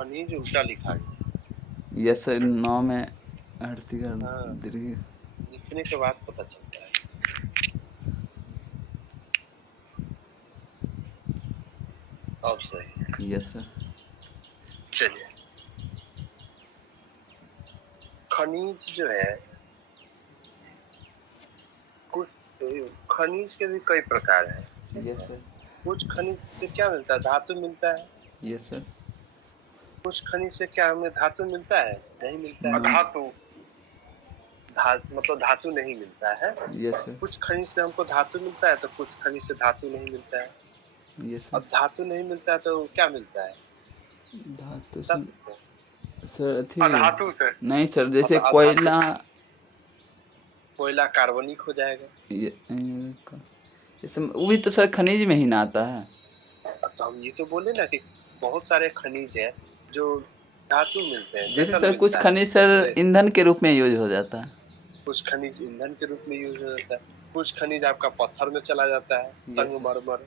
खनिज उल्टा लिखा गया। यस सर, 9 में हर्षिका हाँ, दीर्घ। लिखने के बाद पता चलता है। अब सही। Yes sir. चलिए, खनिज जो है, कुछ खनिज के भी कई प्रकार हैं। Yes sir. कुछ खनिज से क्या मिलता है? धातु मिलता है। Yes sir. कुछ खनिज से क्या हमें धातु मिलता है? नहीं मिलता है। मतलब धातु नहीं मिलता है। Yes sir. कुछ खनिज से हमको धातु मिलता है, तो कुछ खनिज से धातु नहीं मिलता है। यस अब सर। धातु नहीं मिलता है तो क्या मिलता है? धातु बता से सकते हैं? सर थी। अधातु से। नहीं सर, जैसे मतलब अधातु, कोयला। कोयला कार्बनिक हो जाएगा। वो भी तो सर खनिज में ही ना आता है। तो हम ये तो बोले ना कि बहुत सारे खनिज है जो धातु मिलते हैं, जैसे मेटल सर कुछ मिलता है खनिज सर उससे। ईंधन के रूप में यूज हो जाता है। कुछ खनिज ईंधन के रूप में यूज हो जाता है। कुछ खनिज आपका पत्थर में चला जाता है, यस सर। संगमरमर।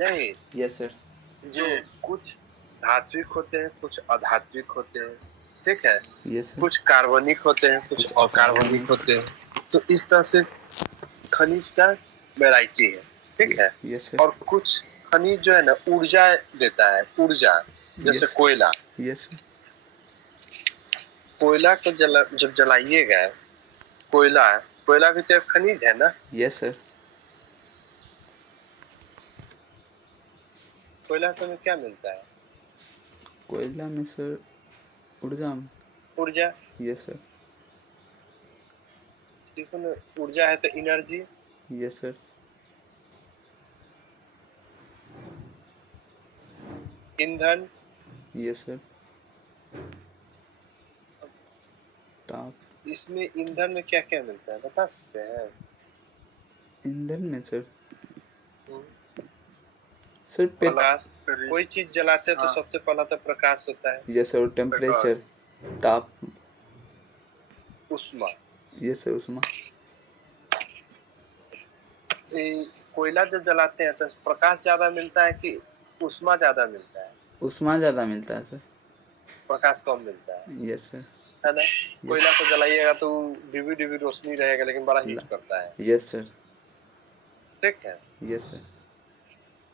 नहीं, यस सर। जो कुछ धात्विक होते हैं, कुछ अधात्विक होते हैं, ठीक है। Yes sir. कुछ कार्बनिक होते हैं, कुछ कुछ अकार्बनिक होते हैं। तो इस तरह से खनिज का वैरायटी है, ठीक है। Yes sir. और कुछ खनिज जो है ना, ऊर्जा देता है, ऊर्जा। जैसे यस। कोयला। Yes sir. कोयला को जब जलाइएगा, कोयला, कोयला भी तो एक खनिज है ना। Yes sir. कोयला से हमें क्या मिलता है? कोयला में सर ऊर्जा। ऊर्जा। Yes sir. देखो ना, ऊर्जा है तो एनर्जी। Yes sir. ईंधन। Yes sir. ताप। इसमें ईंधन में क्या क्या मिलता है बता सकते हैं? ईंधन में सर हम्म, सर प्रकाश। कोई चीज जलाते हैं तो सबसे पहला तो प्रकाश होता है। यस सर, टेम्परेचर, ताप। उष्मा। यस सर, उष्मा। कोयला जब जलाते हैं तो प्रकाश ज्यादा मिलता है कि उष्मा ज्यादा मिलता है? उष्मा ज़्यादा मिलता है सर। प्रकाश कम मिलता यस सर। है ना। कोयला को जलाइएगा तो डिबी डिबी रोशनी रहेगा, लेकिन बड़ा हीट करता है, यस सर। ठीक है। Yes sir.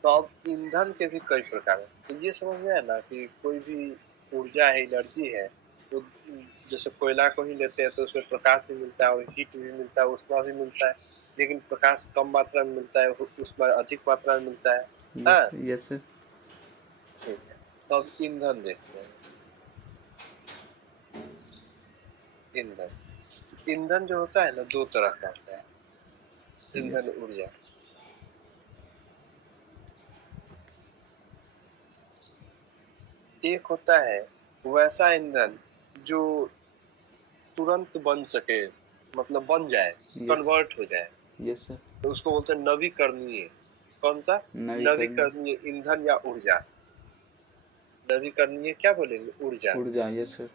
तो अब ईंधन के भी कई प्रकार हैं। तो ये समझ में आया ना कि कोई भी ऊर्जा है, एनर्जी है, तो जैसे कोयला को ही लेते हैं तो उसमें प्रकाश भी मिलता है और हीट भी मिलता है, उष्मा भी मिलता है। लेकिन प्रकाश कम मात्रा में मिलता है, उष्मा अधिक मात्रा में मिलता है। हाँ, यस सर। ठीक है। तो अब ईंधन देखते हैं। ईंधन, ईंधन जो होता है ना, दो तरह का होता है। ईंधन ऊर्जा। एक होता है वैसा ईंधन जो तुरंत बन सके, मतलब बन जाए, कन्वर्ट हो जाए, यस सर। तो उसको बोलते हैं नवीकरणीय। कौन सा? नवीकरणीय ईंधन या ऊर्जा। नवीकरणीय क्या बोलेंगे? ऊर्जा। ऊर्जा। Yes sir.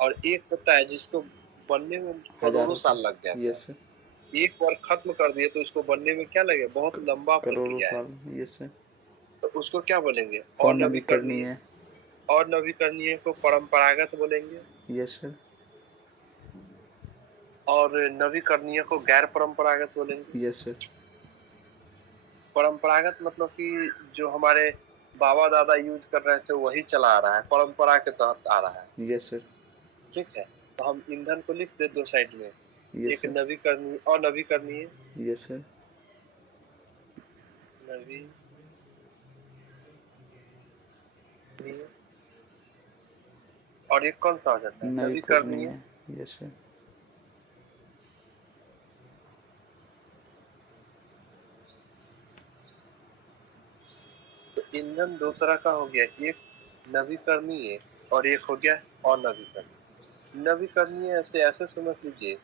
और एक होता है जिसको बनने में करोड़ों हजारों साल साल। लग जाता यस है। सर। एक बार खत्म कर दिए तो इसको बनने में क्या लगेगा? बहुत लंबा करोड़ों प्रक्रिया है। साल। Yes sir. तो उसको क्या बोलेंगे? अनवीकरणीय। अनवीकरणीय। और नवीकरणीय को परंपरागत बोलेंगे। Yes sir. और नवीकरणीय को गैर परंपरागत बोलेंगे। Yes sir. परंपरागत मतलब कि जो हमारे बाबा दादा यूज कर रहे थे वही चला आ रहा है, परंपरा के तहत आ रहा है। Yes sir. ठीक है। तो हम ईंधन को लिख दे दो साइड में। यस एक सर। नवीकरणीय, अनवीकरणीय। Yes sir. नवीकरणीय। और एक कौन सा हो जाता है? नवीकरणीय। नवीकरणीय। Yes sir. तो ईंधन दो तरह का हो गया, एक नवीकरणीय और एक हो गया अनवीकरणीय। नवीकरणीय ऐसे ऐसे समझ लीजिए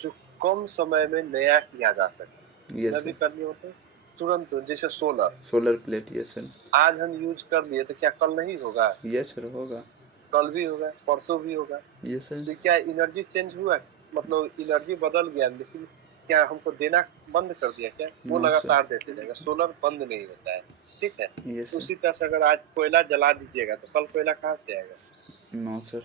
जो कम समय में नया किया जा सके। Yes sir. नवीकरणीय होते हैं तुरंत, जैसे solar. Solar plate. Yes sir. आज हम यूज कर लिए तो क्या कल नहीं होगा? यस सर, होगा। कल भी होगा, परसों भी होगा। Yes sir. तो क्या एनर्जी चेंज हुआ? मतलब एनर्जी बदल गया, लेकिन क्या हमको देना बंद कर दिया क्या? वो नो सर। लगातार देते रहेगा, सोलर बंद नहीं होता है, ठीक है? यस तो सर। उसी तरह से अगर आज कोयला जला दीजिएगा तो कल कोयला कहाँ से आएगा? No sir.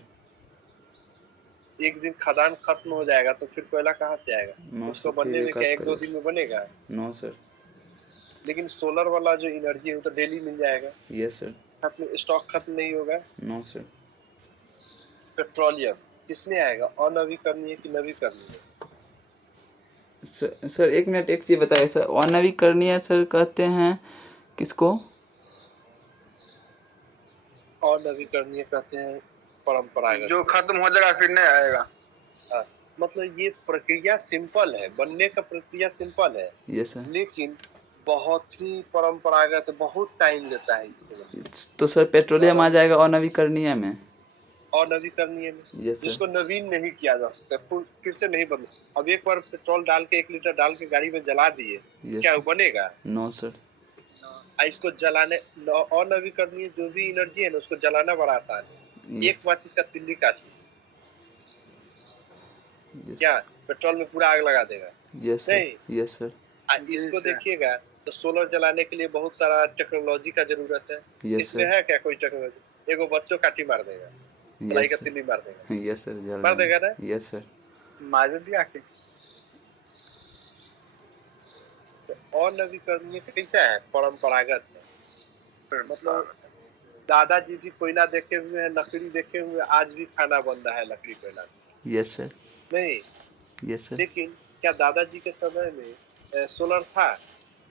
एक दिन खदान खत्म हो जाएगा तो फिर कोयला कहाँ से आएगा? नो उसको सर, फिर बनने में एक क्या आध 1-2 करोड़। दिन में बनेगा? No sir. लेकिन सोलर वाला जो एनर्जी है वो तो डेली मिल जाएगा, यस सर। स्टॉक खत्म नहीं होगा। No sir. पेट्रोलियम किसमें आएगा? अनवीकरणीय की नवीकरणीय? सर एक मिनट, एक चीज़ बताइए सर, अनवीकरणीय सर कहते हैं किसको? अनवीकरणीय कहते हैं परंपरागत, जो खत्म हो जाएगा फिर नहीं आएगा। हाँ, मतलब ये प्रक्रिया सिंपल है, बनने का प्रक्रिया सिंपल है, यस सर। लेकिन बहुत ही परंपरागत, बहुत टाइम लेता है इसको बनने में। तो सर पेट्रोलियम आ जाएगा अनवीकरणीय में? अनवीकरणीय में, यस सर। जिसको नवीन नहीं किया जा सकता, फिर से नहीं बने। अब एक बार पेट्रोल डाल के 1 लीटर डाल के गाड़ी में जला दिए, यस क्या सर। वो बनेगा? No sir. इसको जलाने, अनवीकरणीय जो भी एनर्जी है ना उसको जलाना बड़ा आसान है। यस। एक माचिस का तिल्ली काफी, यस। क्या पेट्रोल में पूरा आग लगा देगा? Yes sir. नहीं। Yes sir. इसको देखिएगा तो सोलर जलाने के लिए बहुत सारा टेक्नोलॉजी का जरूरत है। यस इसमें सर। है क्या कोई टेक्नोलॉजी? एगो बच्चों काठी मार देगा, सलाई यस का सर। तिल्ली मार देगा, यस सर, जल मार देगा ना? Yes sir. मार दिया कि तो अनवीकरणीय कैसा है? परंपरागत है। मतलब दादाजी भी कोयला देखे हुए हैं, लकड़ी देखे हुए, आज भी खाना बन रहा है लकड़ी कोयला में। Yes sir. नहीं, यस सर। लेकिन क्या दादाजी के समय में सोलर था?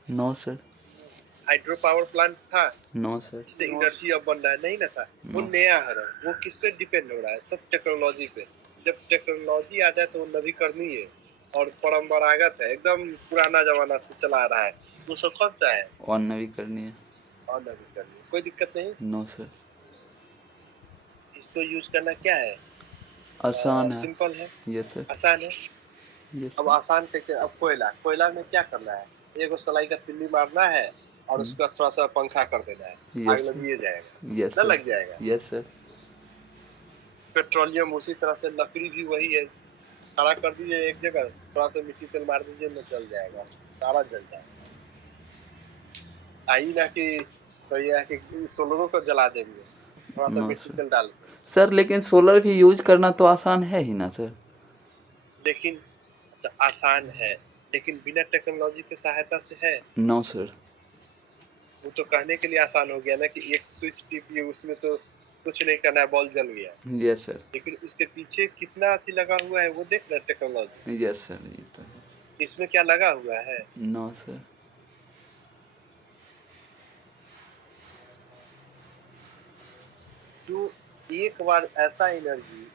No sir. Hydro power plant था? No sir. जिससे एनर्जी अब बन रहा है? नहीं ना था। वो नो। नया है, वो किस पे डिपेंड हो रहा है? सब टेक्नोलॉजी पे। जब टेक्नोलॉजी आ जाए तो वो नवीकरणीय है और परंपरागत है, एकदम पुराना जमाना से चला आ रहा है, वो सब कब सा है? अनवीकरणीय। और नवीकरणीय, कोई दिक्कत नहीं। No sir. इसको यूज करना क्या है? आसान है। सिंपल है, यस सर। आसान है। यस अब सर। आसान कैसे? अब कोयला में क्या करना है? एगो सलाई का तिल्ली मारना है और उसका थोड़ा सा पंखा कर देना है, आग यस लगिए सर। जाएगा, यस न सर। लग जाएगा। Yes sir. पेट्रोलियम उसी तरह से, लकड़ी भी वही है, खड़ा कर दीजिए एक जगह, थोड़ा सा मिट्टी तेल मार दीजिए, न जल जाएगा, सारा जल जाएगा। आई ना कि भैया कि सोलरों को जला देंगे थोड़ा सा नो मिट्टी सर। तेल डाल के, सर लेकिन सोलर भी यूज करना तो आसान है ही ना सर? लेकिन आसान है, लेकिन बिना टेक्नोलॉजी की सहायता से है? No sir. वो तो कहने के लिए आसान हो गया ना कि एक स्विच टिपिए, उसमें तो कुछ नहीं करना है, बॉल जल गया। Yes sir. लेकिन उसके पीछे कितना अथी लगा हुआ है वो देख रहे टेक्नोलॉजी। यस सर, ये तो है। इसमें क्या लगा हुआ है? No sir. जो एक बार ऐसा एनर्जी,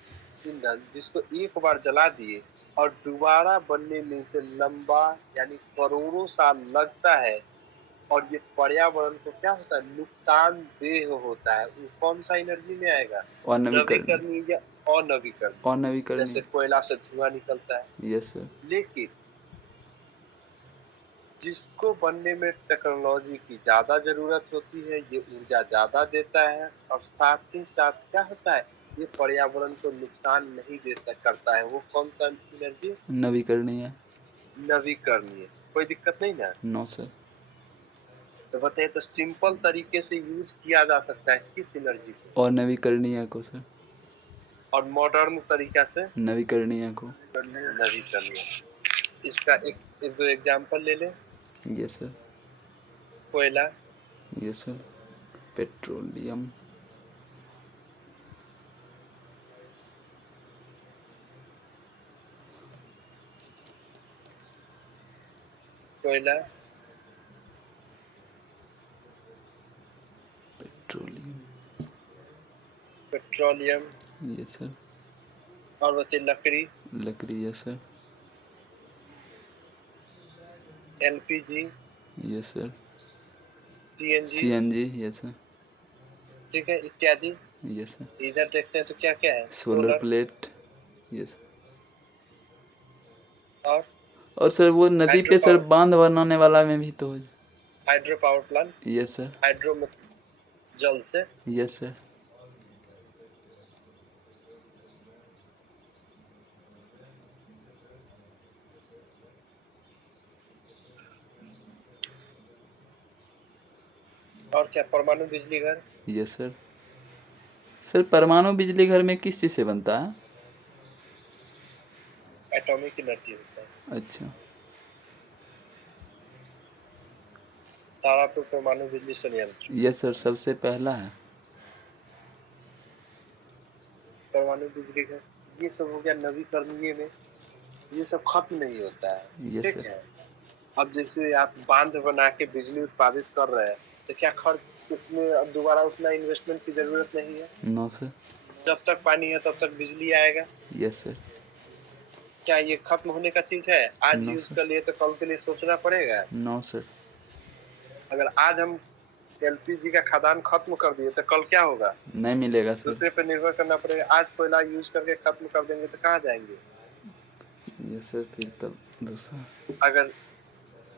ईंधन जिसको एक बार जला दिए और दोबारा बनने में से लंबा यानी करोड़ों साल लगता है, और ये पर्यावरण को क्या होता है? नुकसानदेह होता है। वो कौन सा एनर्जी में आएगा? अनवीकरणीय। नवीकरणीय या अनवीकरणीय? जैसे अनवीकरणीय। कोयला से धुआं निकलता है। Yes sir. लेकिन जिसको बनने में टेक्नोलॉजी की ज्यादा जरूरत होती है, ये ऊर्जा ज्यादा देता है, और साथ ही साथ क्या होता है? ये पर्यावरण को नुकसान नहीं देता करता है। वो कौन सा एनर्जी? नवीकरणीय। नवीकरणीय। कोई दिक्कत नहीं ना? No sir. तो बताइए, तो सिंपल तरीके से यूज किया जा सकता है किस एनर्जी को? अनवीकरणीय को सर। और मॉडर्न तरीका से नवीकरणीय को। नवीकरणीय। इसका एक दो एग्जांपल ले ले। Yes sir. कोयला, यस सर। पेट्रोलियम। कोयला, पेट्रोलियम। Petroleum, yes sir. और बताइए लकड़ी, लकड़ी। Yes sir. LPG, yes sir. CNG, CNG. Yes sir. ठीक है, इत्यादि। Yes sir. इधर देखते हैं तो क्या क्या है? Solar plate. यस। और और सर वो नदी हाइड्रो पे सर पावर, बांध बनाने वाला में भी तो। Hydro power plant. Yes sir. Hydro मतलब जल से। Yes sir. और क्या परमाणु बिजली घर? Yes sir. सर परमाणु बिजली घर में किस चीज़ से बनता है? एटॉमिक एनर्जी होता है। अच्छा। तारापुर परमाणु बिजली संयंत्र। यस सर, सबसे पहला है। परमाणु बिजली घर ये सब हो गया नवीकरणीय में, ये सब खत्म नहीं होता है। यस ठीक सर। है, अब जैसे आप बांध बना के बिजली उत्पादित कर रहे हैं तो क्या खर्च उसमें अब दोबारा उतना इन्वेस्टमेंट की जरूरत नहीं है? No sir. जब तक पानी है तब तक बिजली आएगा। Yes sir. क्या ये खत्म होने का चीज है? आज नो यूज सर। कर लिए तो कल के लिए सोचना पड़ेगा। No sir. अगर आज हम एलपीजी का खदान खत्म कर दिए तो कल क्या होगा? नहीं मिलेगा सर। दूसरे पे निर्भर करना पड़ेगा। आज कोयला यूज करके खत्म कर देंगे तो कहाँ जाएंगे? यस सर, फिर तब दूसरा अगर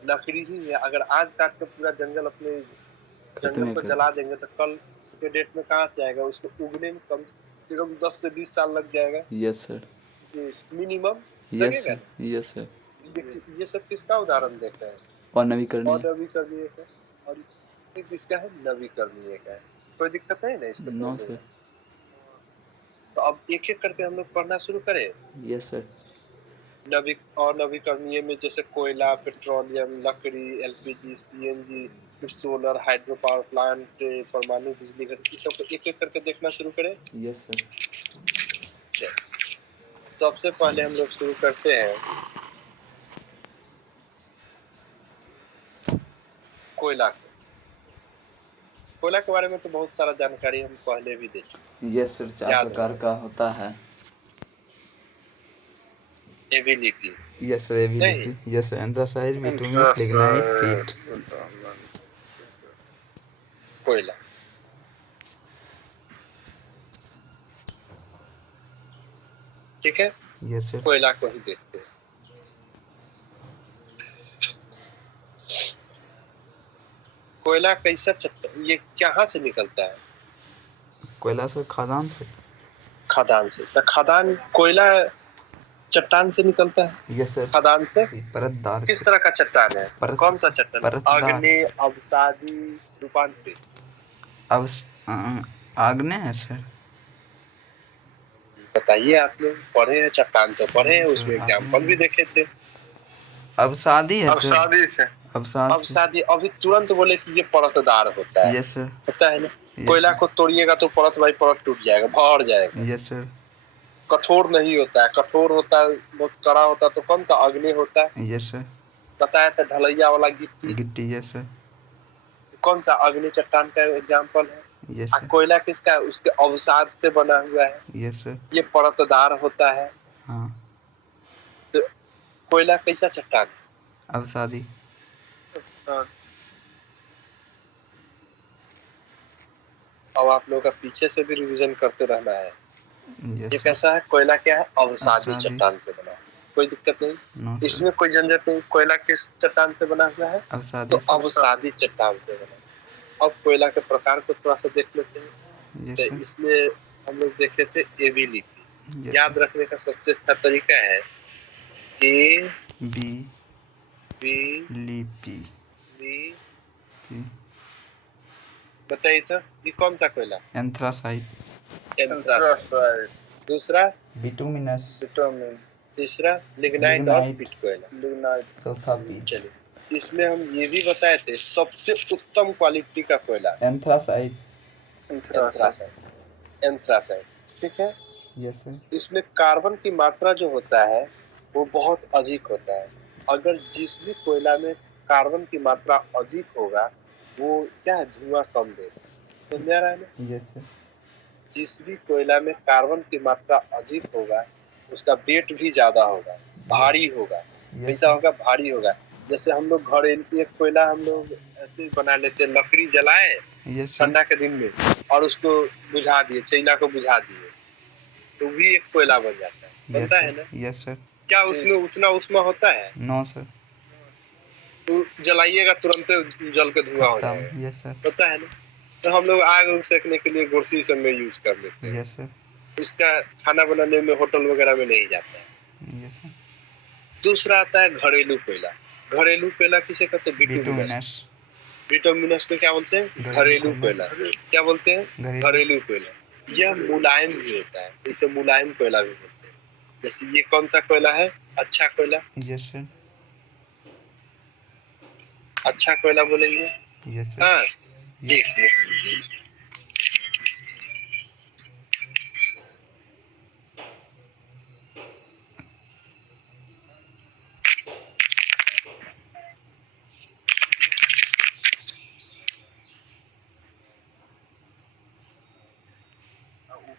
लकड़ी ही है, अगर आज काट के पूरा जंगल अपने जंगल खत्म को कर। जला देंगे तो कल के डेट में कहाँ से आएगा? उसको उगने में कम से कम 10 से 20 साल लग जाएगा यस सर। मिनिमम, यस लगेगा सर। ना? Yes sir. ये सब किसका उदाहरण देख रहे हैं? और नवीकरणीय। अनवीकरणीय का। और ये किसका है? नवीकरणीय का है। कोई दिक्कत नहीं ना इसको नो समझने सर। में? तो अब एक एक करके हम लोग पढ़ना शुरू करें। Yes sir. नवीकरणीय में जैसे कोयला, पेट्रोलियम, लकड़ी, LPG, CNG, solar, hydro power plant, परमाणु बिजली घर, इस सबको एक एक करके देखना शुरू करें। Yes sir. सबसे पहले हम लोग शुरू करते हैं कोयला को। कोयला के बारे में तो बहुत सारा जानकारी हम पहले भी दे चुके। यस सर, 4 प्रकार का होता है। Ability. Yes sir, ability. Yes sir, anthracite, bituminous, lignite, peat. कोयला ठीक है। Yes sir. कोयला को ही देखते हैं। कोयला कैसा चट्टान, ये कहाँ से निकलता है? कोयला से, खदान से। खदान से। तो खदान कोयला चट्टान से निकलता है। Yes sir. खदान से परतदार। किस तरह का चट्टान है? कौन सा चट्टान? परतदार। आग्नेय, अवसादी, रूपांतरित। आग्नेय है सर। बताइए, आप लोग पढ़े हैं, चट्टान तो पढ़े हैं, उसमें एग्जाम्पल भी देखे थे। अवसादी है सर। अवसादी से। अवसादी अभी तुरंत बोले कि ये परतदार होता है। Yes sir. होता है ना? कोयला को तोड़िएगा तो परत बाई परत टूट जाएगा, भर जाएगा। Yes sir. कठोर नहीं होता है। कठोर होता है, बहुत कड़ा होता है तो कौन सा? अग्नि होता है। Yes sir. बताया था ढलैया वाला गिट्टी। गिट्टी। Yes sir. कौन सा? अग्नि चट्टान का एग्जाम्पल है। Yes sir. कोयला किसका है? उसके अवसाद से बना हुआ है। Yes sir. ये परतदार होता है। हाँ। तो कोयला कैसा चट्टान है? अवसादी। अब आप लोगों का पीछे से भी रिवीजन करते रहना है। यस ये सर। कैसा है? कोयला क्या है? अवसादी अवसादी। चट्टान से बना है। कोई दिक्कत नहीं, नो सर। इसमें कोई झंझट नहीं। कोयला किस चट्टान से बना हुआ है? अवसादी। तो अवसादी चट्टान से बना है। अब कोयला के प्रकार को थोड़ा सा देख लेते हैं। यस तो सर। इसमें हम लोग देखे थे एबिलिटी। यस याद रखने का सबसे अच्छा तरीका है ए बी बी ली पी। बताइए तो, ये कौन सा कोयला? एंथ्रासाइट। एंथ्रासाइट। दूसरा बिटुमिनस। विटामिन। तीसरा लिग्नाइट और लिग्नाइट। पीट कोयला। लिग्नाइट। चौथा पीट। चलिए, इसमें हम ये भी बताए थे सबसे उत्तम क्वालिटी का कोयला एंथ्रासाइट। एंथ्रासाइट। एंथ्रासाइट ठीक है। Yes sir. इसमें कार्बन की मात्रा जो होता है वो बहुत अधिक होता है। अगर जिस भी कोयला में कार्बन की मात्रा अधिक होगा वो क्या है? धुआं कम देगा। समझ आ रहा है ना? Yes sir. जिस भी कोयला में कार्बन की मात्रा अधिक होगा उसका वेट भी ज्यादा होगा, भारी होगा। कैसा होगा? भारी होगा। जैसे हम लोग घरेलू एक कोयला हम लोग ऐसे बना लेते हैं, लकड़ी जलाए ठंडा के दिन में और उसको बुझा दिए, चैला को बुझा दिए तो भी एक कोयला बन जाता है। बनता है ना? Yes sir. क्या उसमें उतना उष्मा होता है? No sir. तो जलाइएगा तुरंत जल के धुआं हो जाएगा। Yes sir. होता है ना? तो हम लोग आग सेकने के लिए गोरसी सब में यूज कर लेते हैं। Yes sir. उसका खाना बनाने में होटल वगैरह में नहीं जाता है। Yes sir. दूसरा आता है घरेलू कोयला। घरेलू कोयला किसे कहते हैं? बिटुमिनस। बिटुमिनस को क्या बोलते हैं? घरेलू कोयला। क्या बोलते हैं? घरेलू कोयला। यह मुलायम भी होता है, इसे मुलायम कोयला भी बोलते हैं। जैसे ये कौन सा कोयला है? अच्छा कोयला। Yes sir. अच्छा कोयला बोलेंगे। Yes sir. हाँ, एक मिनट।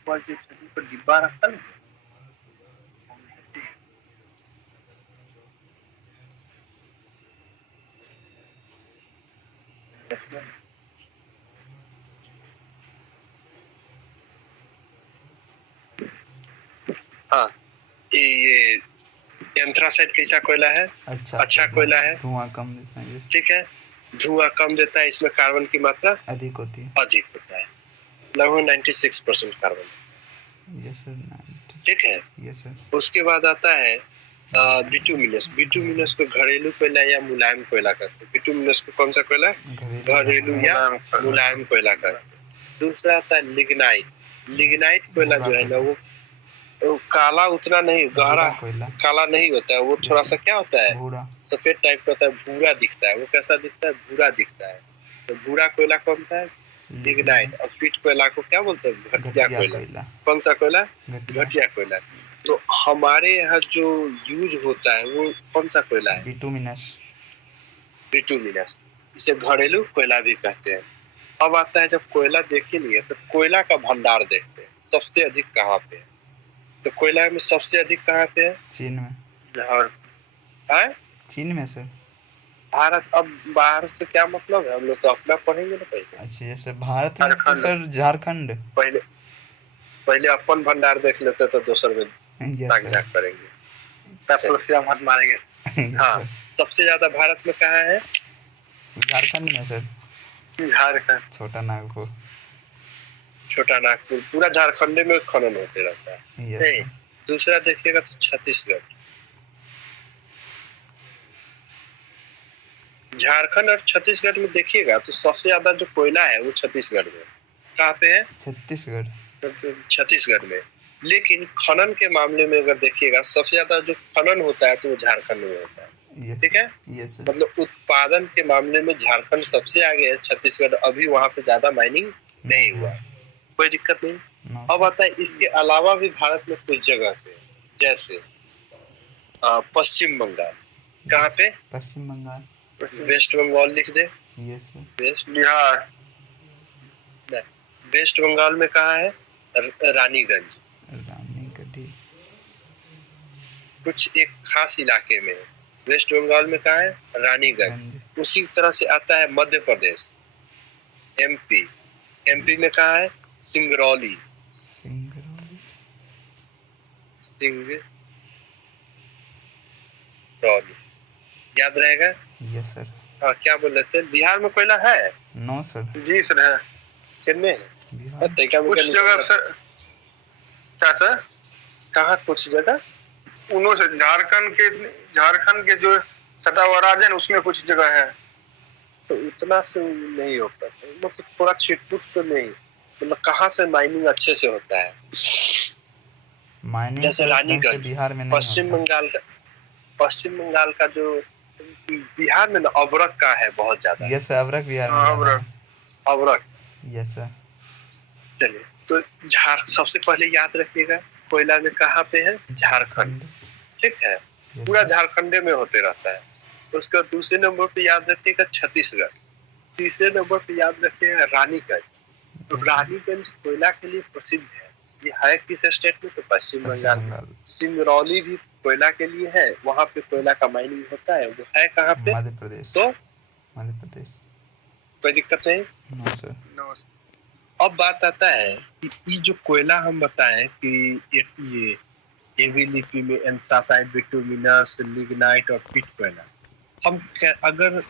ऊपर जो छवि पर डिब्बा रखा है, हाँ, ये एंथ्रासाइट कैसा कोयला है? अच्छा कोयला है। धुआं कम देता है। ठीक है, धुआं कम देता है, इसमें कार्बन की मात्रा अधिक होती है। अधिक होता है, लगभग 96% कार्बन। Yes sir. ठीक है। Yes sir. उसके बाद आता है बिटुमिनस। बिटुमिनस को घरेलू कोयला या मुलायम कोयला कहते हैं। बिटुमिनस को कौन सा कोयला? घरेलू या मुलायम कोयला कहते हैं। दूसरा आता है लिग्नाइट। लिग्नाइट कोयला जो है ना, वो काला उतना नहीं, गहरा काला नहीं होता है, वो थोड़ा सा क्या होता है? भूरा, सफेद टाइप का होता है, भूरा दिखता है। वो कैसा दिखता है? भूरा दिखता है। तो भूरा कोयला कौन सा है? लिग्नाइट। और पीट कोयला को क्या बोलते हैं? घटिया कोयला। कौन सा कोयला? घटिया कोयला। तो हमारे यहाँ जो यूज होता है वो कौन सा कोयला है? बिटुमिनस। बिटुमिनस। इसे घरेलू कोयला भी कहते हैं। अब आता है, जब कोयला देखेंगे तो कोयला का भंडार देखते हैं, सबसे अधिक कहाँ पे है? तो कोयला में सबसे अधिक कहाँ पे है? चीन में। है? चीन में सर। भारत। अब बाहर से क्या मतलब है? हम लोग तो अपना पढ़ेंगे ना पहले। अच्छा ये सर भारत में तो सर झारखंड। पहले अपन भंडार देख लेते तो दोसर में ताक झाक करेंगे, मत मारेंगे। हाँ, सबसे ज्यादा भारत में कहाँ है? झारखंड में सर। झारखंड। छोटा नागपुर। छोटा नागपुर पूरा झारखंड में खनन होते रहता है। नहीं, दूसरा देखिएगा तो छत्तीसगढ़। झारखंड और छत्तीसगढ़ में देखिएगा तो सबसे ज्यादा जो कोयला है वो छत्तीसगढ़ में। कहाँ पे है? छत्तीसगढ़। छत्तीसगढ़ में। लेकिन खनन के मामले में अगर देखिएगा, सबसे ज्यादा जो खनन होता है तो वो झारखंड में होता है। ठीक है, मतलब उत्पादन के मामले में झारखंड सबसे आगे है, छत्तीसगढ़ अभी वहाँ पे ज्यादा माइनिंग नहीं हुआ, कोई दिक्कत नहीं। अब आता है, इसके अलावा भी भारत में कुछ जगह पे, जैसे पश्चिम बंगाल। कहाँ पे? पश्चिम बंगाल। वेस्ट बंगाल लिख दे। वेस्ट बिहार। वेस्ट बंगाल में कहाँ है? रानीगंज। कुछ एक खास इलाके में। वेस्ट बंगाल में कहाँ है? रानीगंज। उसी तरह से आता है मध्य प्रदेश, एमपी। एमपी में कहाँ है? सिंगरौली। याद रहेगा? Yes sir. हाँ, क्या बोल रहे थे? बिहार में कोयला है? No sir. जी सर है। कितने? कुछ जगह सर। क्या सर? कहाँ कुछ जगह? उन्हों से झारखंड के जो सटा हुआ राज्य है उसमें कुछ जगह है, तो उतना से नहीं हो पाता, मतलब थोड़ा छिटपुट तो नहीं, मतलब कहाँ से माइनिंग अच्छे से होता है? जैसे रानीगंज बिहार में नहीं होता। पश्चिम बंगाल का जो बिहार में ना अबरक का है बहुत ज्यादा। यस सर, अबरक बिहार में। अबरक। Yes sir. चलिए, तो सबसे पहले याद रखिएगा कोयला में कहाँ पे है? झारखंड। ठीक है, पूरा झारखंड में होते रहता है। उसके दूसरे नंबर पे याद रखिएगा छत्तीसगढ़। तीसरे नंबर पे याद रखिएगा रानीगंज। तो रानीगंज कोयला के लिए प्रसिद्ध है। ये है किस स्टेट में? तो पश्चिम बंगाल। सिंगरौली भी कोयला के लिए है, वहाँ पे कोयला का माइनिंग होता है। वो है कहाँ पे? मध्य प्रदेश। तो मध्य प्रदेश। कोई दिक्कत नहीं। No sir. अब बात आता है कि ये जो कोयला हम बताएं कि ये एवी लिपि में एंथ्रासाइट, बिटुमिनस, लिग्नाइट और पिट कोयला, अगर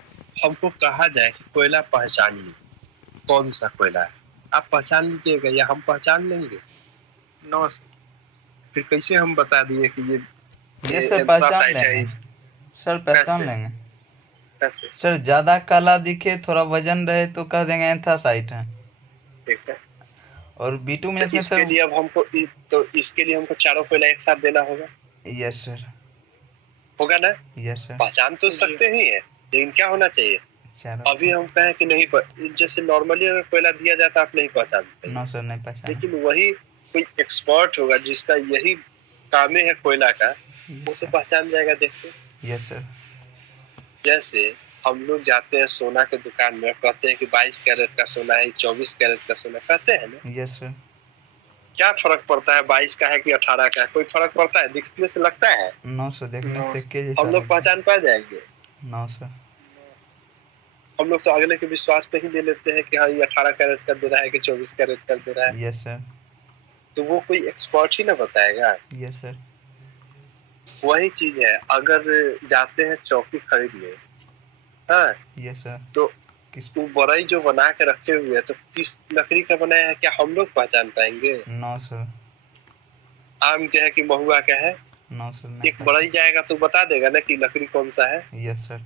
हमको कहा जाए कि कोयला पहचानिए, कौन सा कोयला है, आप पहचान लीजिएगा या हम पहचान लेंगे? नो। फिर कैसे हम बता दिए कि ये सर पहचान लेंगे। सर पहचान लेंगे। कैसे? सर ज्यादा काला दिखे, थोड़ा वजन रहे तो कह देंगे एंथ्रासाइट है। ठीक है, और B2 तो मिनट्स में इसके सर। लिए अब तो इसके लिए हमको चारों कोयला एक साथ देना होगा यस सर। होगा ना? Yes sir. पहचान तो सकते ही है, लेकिन क्या होना चाहिए? चारों अभी हम कहें कि नहीं जैसे नॉर्मली अगर कोयला दिया जाता आप नहीं पहचानते, नो सर, नहीं पहचाना। लेकिन वही कोई एक्सपर्ट होगा जिसका यही काम है कोयला का, वो तो पहचान जाएगा देख के। Yes sir. जैसे हम लोग जाते हैं सोना के दुकान में, कहते हैं कि 22 कैरेट का सोना है, 24 कैरेट का सोना, कहते हैं ना? Yes sir. क्या फर्क पड़ता है 22 का है कि 18 का है? कोई फर्क पड़ता है? दिखने से लगता है? नो सर, देखने से के जैसा हम लोग लगता है। पहचान पा जाएंगे? No sir. हम लोग तो अगले के विश्वास पे ही ले लेते हैं कि हाँ ये 18 कैरेट का दे रहा है कि 24 कैरेट का दे रहा है। Yes sir. तो वो कोई एक्सपर्ट ही ना बताएगा। Yes sir. वही चीज है, अगर जाते हैं चौकी खरीदने, हाँ, यस सर। तो किस? वो बड़ई जो बना के रखे हुए है, तो किस लकड़ी का बनाया है क्या हम लोग पहचान पाएंगे? No sir. आम के है कि महुआ का है? No sir. एक बड़ई जाएगा तो बता देगा ना कि लकड़ी कौन सा है। Yes sir.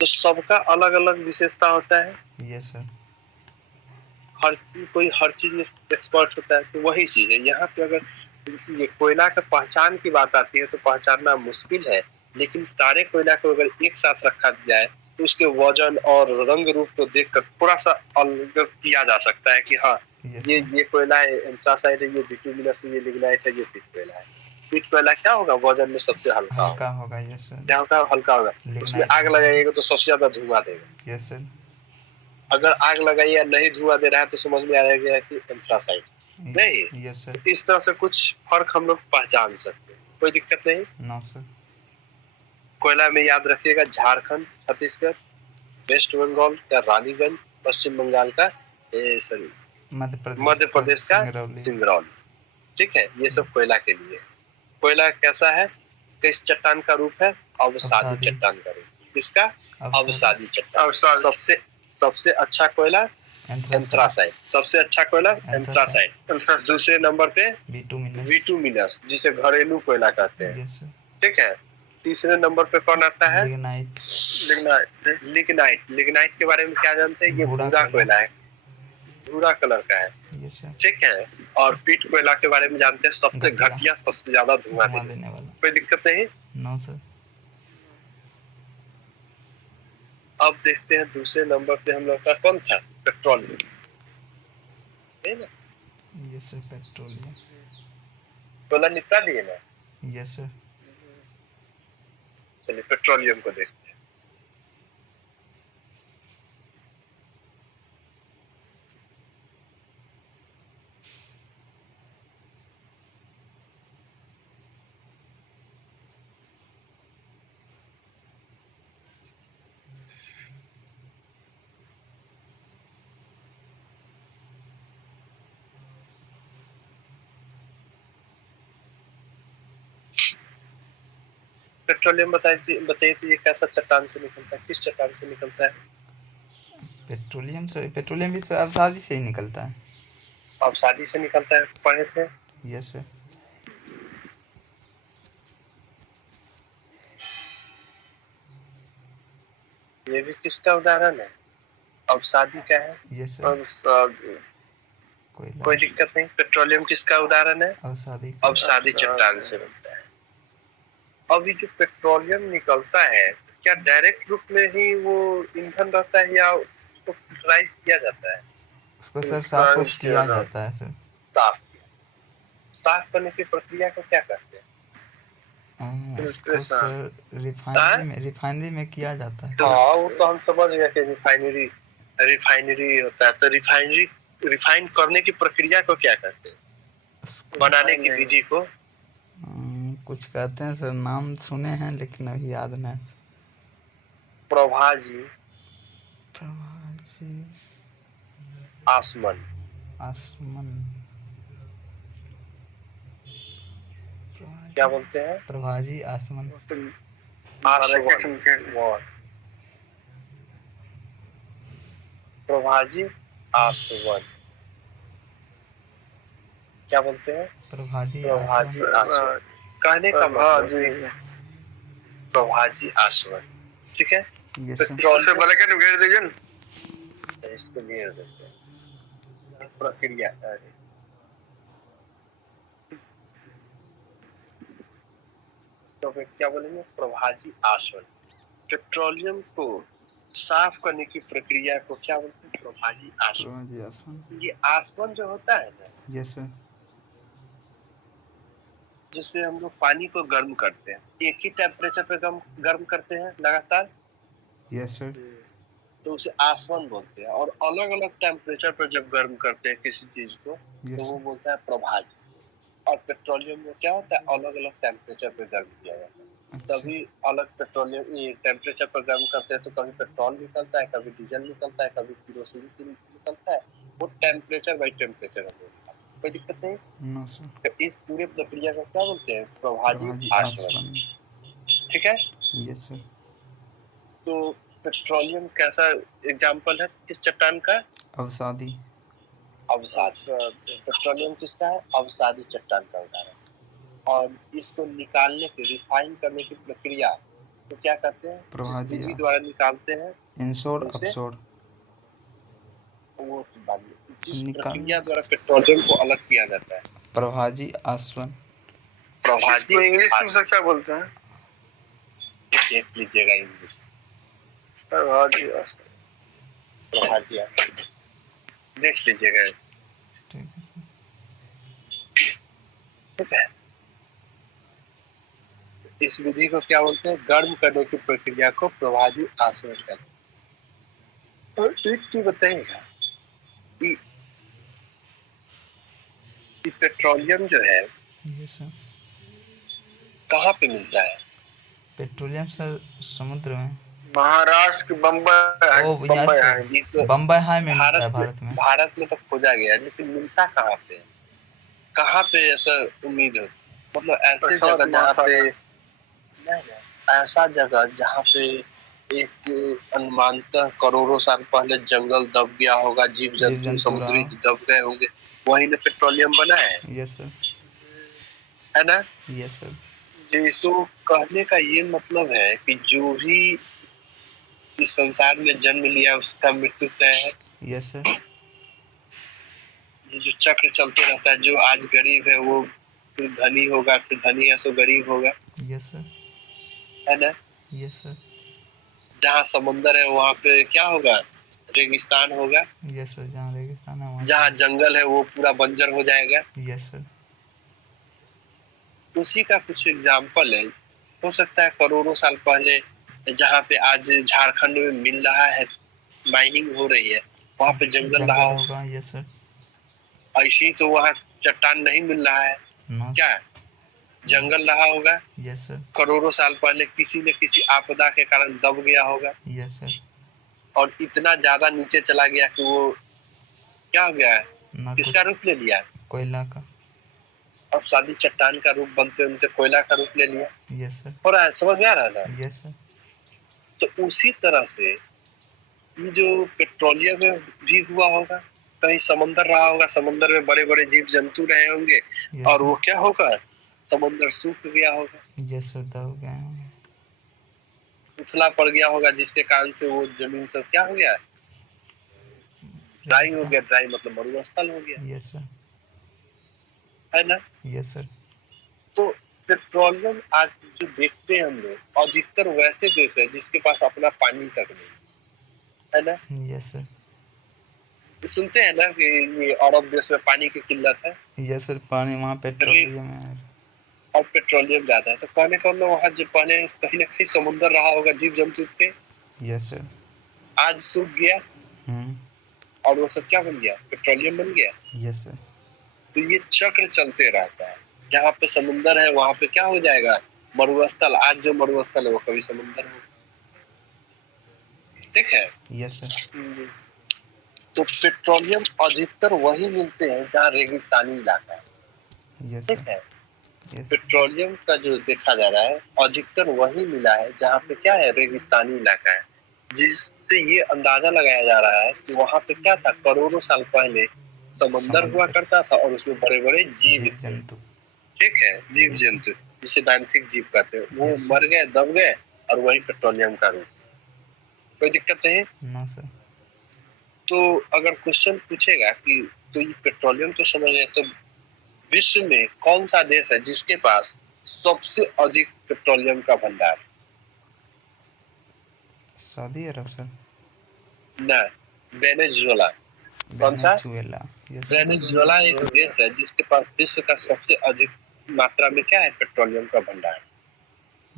तो सबका अलग अलग विशेषता होता है, यस सर। हर कोई हर चीज में एक्सपर्ट होता है। तो वही चीज है यहाँ पे, अगर ये कोयला का पहचान की बात आती है तो पहचानना मुश्किल है, लेकिन सारे कोयला को अगर एक साथ रखा जाए तो उसके वजन और रंग रूप को देखकर थोड़ा सा अलग किया जा सकता है कि हाँ ये कोयला है एंथ्रासाइट है, ये बिटुमिनस है, ये लिग्नाइट है, ये पिट कोयला है। पिट कोयला क्या होगा? वजन में सबसे हल्का होगा। Yes sir. क्या होगा? हल्का होगा। उसमें आग लगाइएगा तो सबसे ज्यादा धुआं देगा। Yes sir. अगर आग लगाइए या नहीं धुआं दे रहा है तो समझ में आएगा कि एंथ्रासाइट नहीं। Yes sir. तो इस तरह से कुछ फर्क हम लोग पहचान सकते हैं, कोई दिक्कत नहीं। No sir. कोयला में याद रखिएगा झारखंड, छत्तीसगढ़, वेस्ट बंगाल का रानीगंज, पश्चिम बंगाल का सॉरी मध्य प्रदेश का सिंगरौली। ठीक है, ये सब कोयला के लिए। कोयला कैसा है? किस चट्टान का रूप है? अवसादी चट्टान का रूप। किसका? अवसादी चट्टान। सबसे अच्छा कोयला एंथ्रासाइट। सबसे अच्छा कोयला एंथ्रासाइट। दूसरे नंबर पे बिटुमिनस, जिसे घरेलू कोयला कहते हैं। ठीक है। तीसरे नंबर पे कौन आता है? लिग्नाइट के बारे में क्या जानते हैं? ये भूरा कोयला है, भूरा कलर का है। ठीक है। और पीट कोयला के बारे में जानते हैं, सबसे घटिया, सबसे ज्यादा धुआं देने वाला। कोई दिक्कत नहीं? No sir. अब देखते हैं दूसरे नंबर पे हम लोग का कौन था? पेट्रोलियम, है ना? Yes sir, petroleum. कोयला निपटा दिए ना? Yes sir. चलिए पेट्रोलियम को देखते हैं। पेट्रोलियम बताइए तो ये कैसा चट्टान से निकलता है? किस चट्टान से निकलता है? पेट्रोलियम सर, पेट्रोलियम भी सर अवसादी से ही निकलता है। अवसादी से निकलता है, पढ़े थे। Yes sir. ये भी किसका उदाहरण है? अवसादी का है। Yes sir. कोई दिक्कत नहीं। पेट्रोलियम किसका उदाहरण है? अवसादी चट्टान से बनता है। अभी जो पेट्रोलियम निकलता है, क्या डायरेक्ट रूप में ही वो ईंधन रहता है या उसको फिल्टराइज किया जाता है? उसको सर साफ किया जाता है सर। साफ करने की प्रक्रिया को क्या कहते हैं? उसको सर रिफाइनरी में किया जाता है। हाँ, वो तो हम समझ गए कि रिफाइनरी होता है। तो रिफाइन करने की प्रक्रिया को क्या कहते हैं? बनाने की विधि को कुछ कहते हैं सर, नाम सुने हैं लेकिन अभी याद नहीं। प्रभाजी आसमन। क्या बोलते हैं? प्रभाजी आसमन। प्रभाजी आसवन। क्या बोलते हैं? प्रभाजी आसवन। कहने का मतलब प्रभाजी आसवन। ठीक है। Yes sir. उससे पेट्रोलियम ब्रैकेट में घेर दीजिए ना। इसको घेर देते हैं प्रक्रिया। तो फिर क्या बोलेंगे, प्रभाजी आसवन। पेट्रोलियम को साफ करने की प्रक्रिया को क्या बोलते हैं, प्रभाजी आसवन। प्रभाजी आसवन। ये आसवन जो होता है ना, यस सर। जिससे हम लोग पानी को गर्म करते हैं, एक ही टेम्परेचर पे गर्म करते हैं लगातार। Yes sir. तो उसे आसवन बोलते हैं। और अलग अलग टेम्परेचर पर जब गर्म करते हैं किसी चीज को, तो वो बोलता है प्रभाजी। और पेट्रोलियम में क्या होता है, अलग अलग टेम्परेचर पे गर्म किया जाता है। अच्छा। तभी अलग पेट्रोलियम ये टेम्परेचर पर गर्म करते हैं, तो कभी पेट्रोल निकलता है, कभी डीजल निकलता है, कभी केरोसिन निकलता है। वो टेम्परेचर बाई टेम्परेचर हम लोग, कोई दिक्कत नहीं। No sir. तो इस पूरे प्रक्रिया को क्या बोलते हैं, प्रभाजी प्रभाजी आसवन। आसवन। ठीक है। Yes sir. तो पेट्रोलियम कैसा एग्जाम्पल है किस चट्टान का, अवसादी। अवसादी। पेट्रोलियम किसका है, अवसादी चट्टान का उदाहरण। और इसको निकालने की, रिफाइन करने की प्रक्रिया तो क्या कहते हैं, जिस प्रभाजी विधि द्वारा निकालते हैं इंसोड उसे, अपसोड। वो जिस निकाल प्रक्रिया द्वारा पेट्रोलियम को अलग किया जाता है, प्रभाजी आसवन। प्रभाजी। इंग्लिश में सर क्या बोलते हैं? देख लीजिएगा इंग्लिश, प्रभाजी आसवन। प्रभाजी आसवन देख लीजिएगा। ठीक है। इस विधि को क्या बोलते हैं, गर्म करने की प्रक्रिया को प्रभाजी आसवन कहते हैं। और एक चीज बताइएगा कि पेट्रोलियम जो है यस सर। कहाँ पे मिलता है, पेट्रोलियम सर समुद्र में। महाराष्ट्र के बम्बई, ओ यस सर, बम्बई हाई में मिलता है भारत में। भारत में तो खोजा गया, लेकिन मिलता कहाँ पे, कहाँ पे ऐसा उम्मीद है, मतलब ऐसे जगह जहाँ पे नहीं, ऐसा जगह जहाँ पे एक अनुमानतः करोड़ों साल पहले जंगल दब गया होगा, जीव जंतु समुद्री दब गए होंगे, वहीं ने पेट्रोलियम बना है। Yes sir. है ना। Yes sir. तो कहने का ये मतलब है कि जो भी इस संसार में जन्म लिया उसका मृत्यु तय है। Yes sir. ये जो चक्र चलते रहता है, जो आज गरीब है वो फिर धनी होगा, फिर धनी है सो गरीब होगा। Yes sir. है ना। Yes sir. जहाँ समुंदर है वहाँ पे क्या होगा, रेगिस्तान होगा। Yes sir. जहाँ रेगिस्तान है वहाँ, जहाँ जंगल है वो पूरा बंजर हो जाएगा। Yes sir. उसी का कुछ एग्जाम्पल है, हो सकता है करोड़ों साल पहले जहाँ पे आज झारखंड में मिल रहा है, माइनिंग हो रही है, वहाँ पे जंगल रहा होगा। Yes sir. ऐसी तो वहाँ चट्टान नहीं मिल रहा है, क्या जंगल रहा होगा। Yes sir. करोड़ों साल पहले किसी न किसी आपदा के कारण दब गया होगा। Yes sir. और इतना ज्यादा नीचे चला गया कि वो क्या हो गया है, किसका रूप ले लिया, कोयला का। अब शादी चट्टान का रूप बनते बनते कोयला का रूप ले लिया। Yes sir. हो रहा है, समझ में आ रहा है। Yes sir. तो उसी तरह से ये जो पेट्रोलियम में भी हुआ होगा, कहीं समंदर रहा होगा, समंदर में बड़े बड़े जीव जंतु रहे होंगे, और वो क्या होगा, समंदर सूख गया होगा। यस सर, दब गया होगा, उथला पड़ गया होगा, जिसके कारण से वो जमीन सब क्या हो गया, ड्राई हो गया। ड्राई मतलब मरुस्थल हो गया। Yes sir. है ना। Yes sir. तो पेट्रोलियम आज जो देखते हैं हम लोग, अधिकतर वैसे देश है जिसके पास अपना पानी तक नहीं, है ना। Yes sir. सुनते हैं ना कि ये अरब देश में पानी की किल्लत है। यस सर, पानी वहाँ पेट्रोलियम है और पेट्रोलियम ज्यादा है, तो कहने का मतलब वहाँ जो पहले कहीं न कहीं समुद्र रहा होगा, जीव जंतु थे। Yes sir. आज सूख गया और वो सब क्या बन गया, पेट्रोलियम बन गया। Yes sir. तो ये चक्र चलते रहता है, जहाँ पे समुद्र है वहाँ पे क्या हो जाएगा, मरुस्थल। आज जो मरुस्थल है वो कभी समुद्र हो, ठीक है। Yes sir. तो पेट्रोलियम अधिकतर वही मिलते हैं जहाँ रेगिस्तानी इलाका है, ठीक है। पेट्रोलियम का जो देखा जा रहा है अधिकतर वही मिला है जहाँ पे क्या है, रेगिस्तानी इलाका है, जिससे ये अंदाजा लगाया जा रहा है कि वहाँ पे क्या था, करोड़ों साल पहले समंदर हुआ करता था और उसमें बड़े बड़े जीव थे, ठीक है, जीव जंतु जिसे बैंथिक जीव कहते हैं, वो मर गए, दब गए, और वही पेट्रोलियम का रूप। कोई दिक्कत नहीं। No sir. तो अगर क्वेश्चन पूछेगा कि तो ये पेट्रोलियम तो समझ गए, तो विश्व में कौन सा देश है जिसके पास सबसे अधिक पेट्रोलियम का भंडार? सऊदी अरब सर। ना, वेनेजुएला। कौन सा? वेनेजुएला। Yes sir. वेनेजुएला एक देश है जिसके पास विश्व का सबसे अधिक मात्रा में क्या है, पेट्रोलियम का भंडार।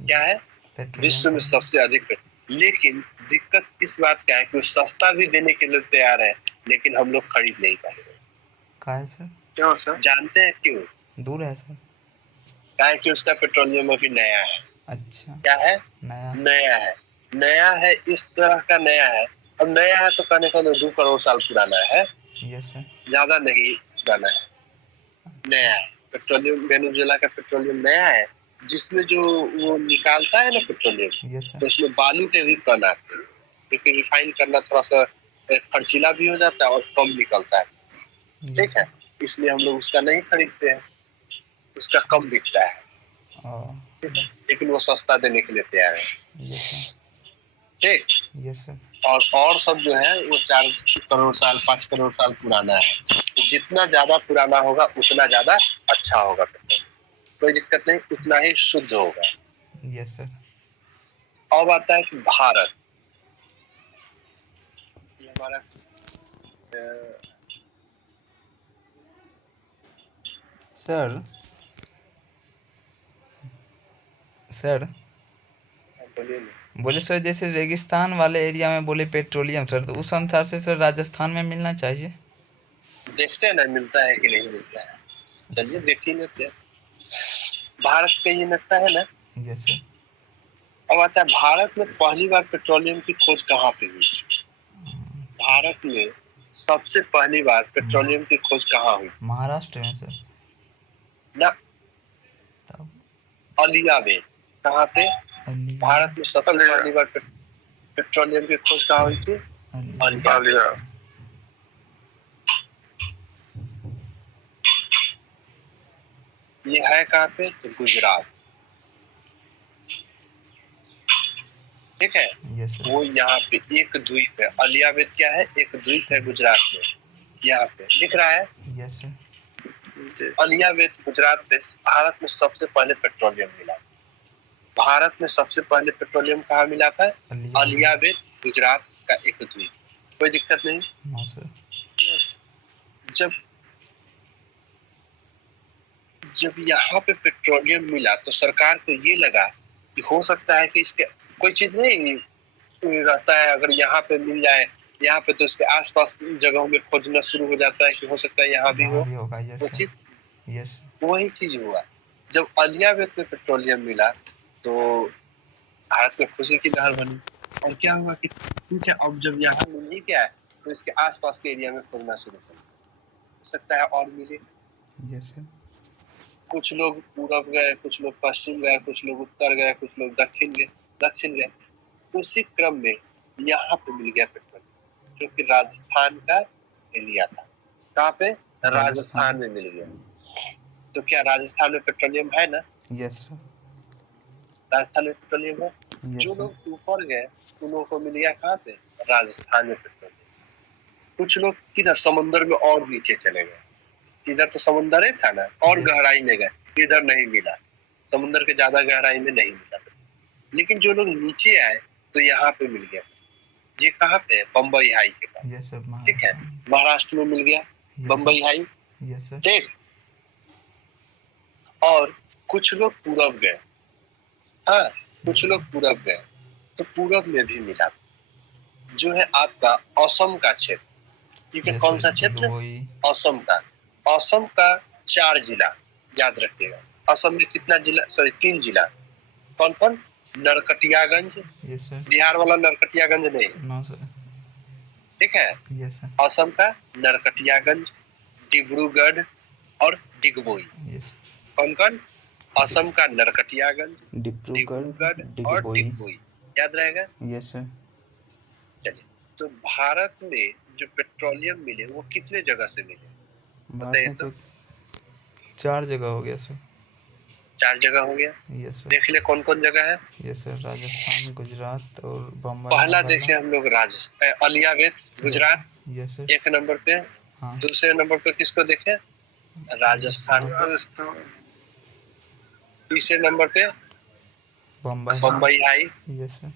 क्या है? पेट्रोलियम विश्व में का। सबसे अधिक लेकिन दिक्कत इस बात का है कि वो सस्ता भी देने के लिए तैयार है, लेकिन हम लोग खरीद नहीं पाते। का है सर? क्यों सर? जानते हैं क्यों? दूर है सर। क्या है कि उसका पेट्रोलियम अभी नया है। अच्छा। क्या है? नया। नया है। नया है, इस तरह का नया है। अब नया है तो कहने का 2 करोड़ साल पुराना है, यस सर। ज्यादा नहीं पुराना है, नया है। पेट्रोलियम वेनेजुएला का पेट्रोलियम नया है, जिसमें जो वो निकालता है ना पेट्रोलियम, यस सर। तो उसमें बालू के भी कण आते हैं, क्योंकि रिफाइन करना थोड़ा सा खर्चीला भी हो जाता है और कम निकलता है। यस ठीक है, सर। इसलिए हम लोग उसका नहीं खरीदते हैं, उसका कम बिकता है। ठीक है, लेकिन वो सस्ता देने के लिए तैयार है। Yes sir. ठीक। Yes sir. और सब जो है वो 4 करोड़ साल 5 करोड़ साल पुराना है। तो जितना ज्यादा पुराना होगा उतना ज्यादा अच्छा होगा पेट्रोल, कोई दिक्कत नहीं, उतना ही शुद्ध होगा। Yes sir. अब आता है कि भारत, ये हमारा सर सर बोलिए ना। बोले सर, जैसे रेगिस्तान वाले एरिया में बोले पेट्रोलियम सर, तो उस अनुसार से सर राजस्थान में मिलना चाहिए। देखते हैं ना मिलता है कि नहीं मिलता है, चलिए देख ही लेते हैं। भारत का ये नक्शा है ना। Yes sir. अब आता है भारत में पहली बार पेट्रोलियम की खोज कहाँ पे हुई? भारत में सबसे पहली बार पेट्रोलियम की खोज कहाँ हुई? महाराष्ट्र में सर। ना, तब अलियाबेद। कहाँ पे? भारत में सबसे अलिया। पहली बार पेट्रोलियम की खोज कहाँ हुई थी? अलियाबेद। अलिया। ये है कहाँ पे? तो गुजरात। ठीक है, यस सर। वो यहाँ पे एक द्वीप है, अलियाबेद क्या है, एक द्वीप है गुजरात में, यहाँ पे दिख रहा है। Yes sir. अलियाबेद गुजरात में भारत में सबसे पहले पेट्रोलियम मिला। भारत में सबसे पहले पेट्रोलियम कहाँ मिला था? अलियाबेद गुजरात का एक द्वीप। कोई दिक्कत नहीं। No sir. जब जब यहाँ पे पेट्रोलियम मिला तो सरकार को ये लगा कि हो सकता है कि इसके कोई चीज नहीं रहता है, अगर यहाँ पे मिल जाए, यहाँ पे तो इसके आसपास जगहों में खोजना शुरू हो जाता है कि हो सकता है यहाँ भी हो होगा। यस वो सर। चीज। यस। वही चीज हुआ, जब अलियाबेद में पेट्रोलियम मिला तो भारत में खुशी की लहर बनी। और क्या हुआ कि ठीक है, अब जब यहाँ मिल ही गया है तो इसके आसपास के एरिया में खोजना शुरू कर, हो सकता है और मिले। Yes sir. कुछ लोग पूरब गए, कुछ लोग पश्चिम गए, कुछ लोग उत्तर गए, कुछ लोग दक्षिण गए। उसी क्रम में यहाँ पे मिल गया पेट्रोल, जो कि राजस्थान का एरिया था। कहाँ पे? राजस्थान में मिल गया। तो क्या राजस्थान में पेट्रोलियम है ना? Yes sir. राजस्थान में पेट्रोलियम है। यस जो सर। लोग ऊपर गए उन लोगों को मिल गया कहाँ पे? राजस्थान में पेट्रोलियम। कुछ लोग किधर समुद्र में और नीचे चले गए, इधर तो समुद्र ही था ना, और Yes. गहराई में गए, इधर नहीं मिला, समुद्र के ज्यादा गहराई में नहीं मिला। लेकिन जो लोग नीचे आए तो यहाँ पे मिल गया। ये कहाँ पे है? बम्बई हाई के पास। Yes sir. ठीक है, महाराष्ट्र में मिल गया बम्बई हाई। Yes sir. ठीक। और कुछ लोग पूरब गए, हाँ, कुछ लोग पूरब गए, तो पूरब में भी मिला, जो है आपका असम का क्षेत्र। ठीक है, कौन सा क्षेत्र? असम का। असम का 4 जिला याद रखिएगा। असम में कितना जिला, सॉरी 3 जिला। कौन कौन? नरकटियागंज। Yes sir. बिहार वाला नरकटियागंज नहीं, नो सर। ठीक है। Yes sir. असम का नरकटियागंज, डिब्रूगढ़ और डिगबोई। यस। कौन कौन? असम का नरकटियागंज, डिब्रूगढ़, डिब्रूगढ़ और डिगबोई। याद रहेगा। Yes sir. चलिए, तो भारत में जो पेट्रोलियम मिले वो कितने जगह से मिले भारत बताइए में तो? तो 4 जगह हो गया सर। 4 जगह हो गया। Yes sir. देख ले कौन कौन जगह है। यस सर, राजस्थान, गुजरात और बम्बई पहला में देखे हम लोग अलियावेद गुजरात यस सर। 1 नंबर पे। हाँ। दूसरे नंबर पे किसको देखे? राजस्थान। राजस्थान। तीसरे नंबर पे Bombay. Bombay high. Yes sir.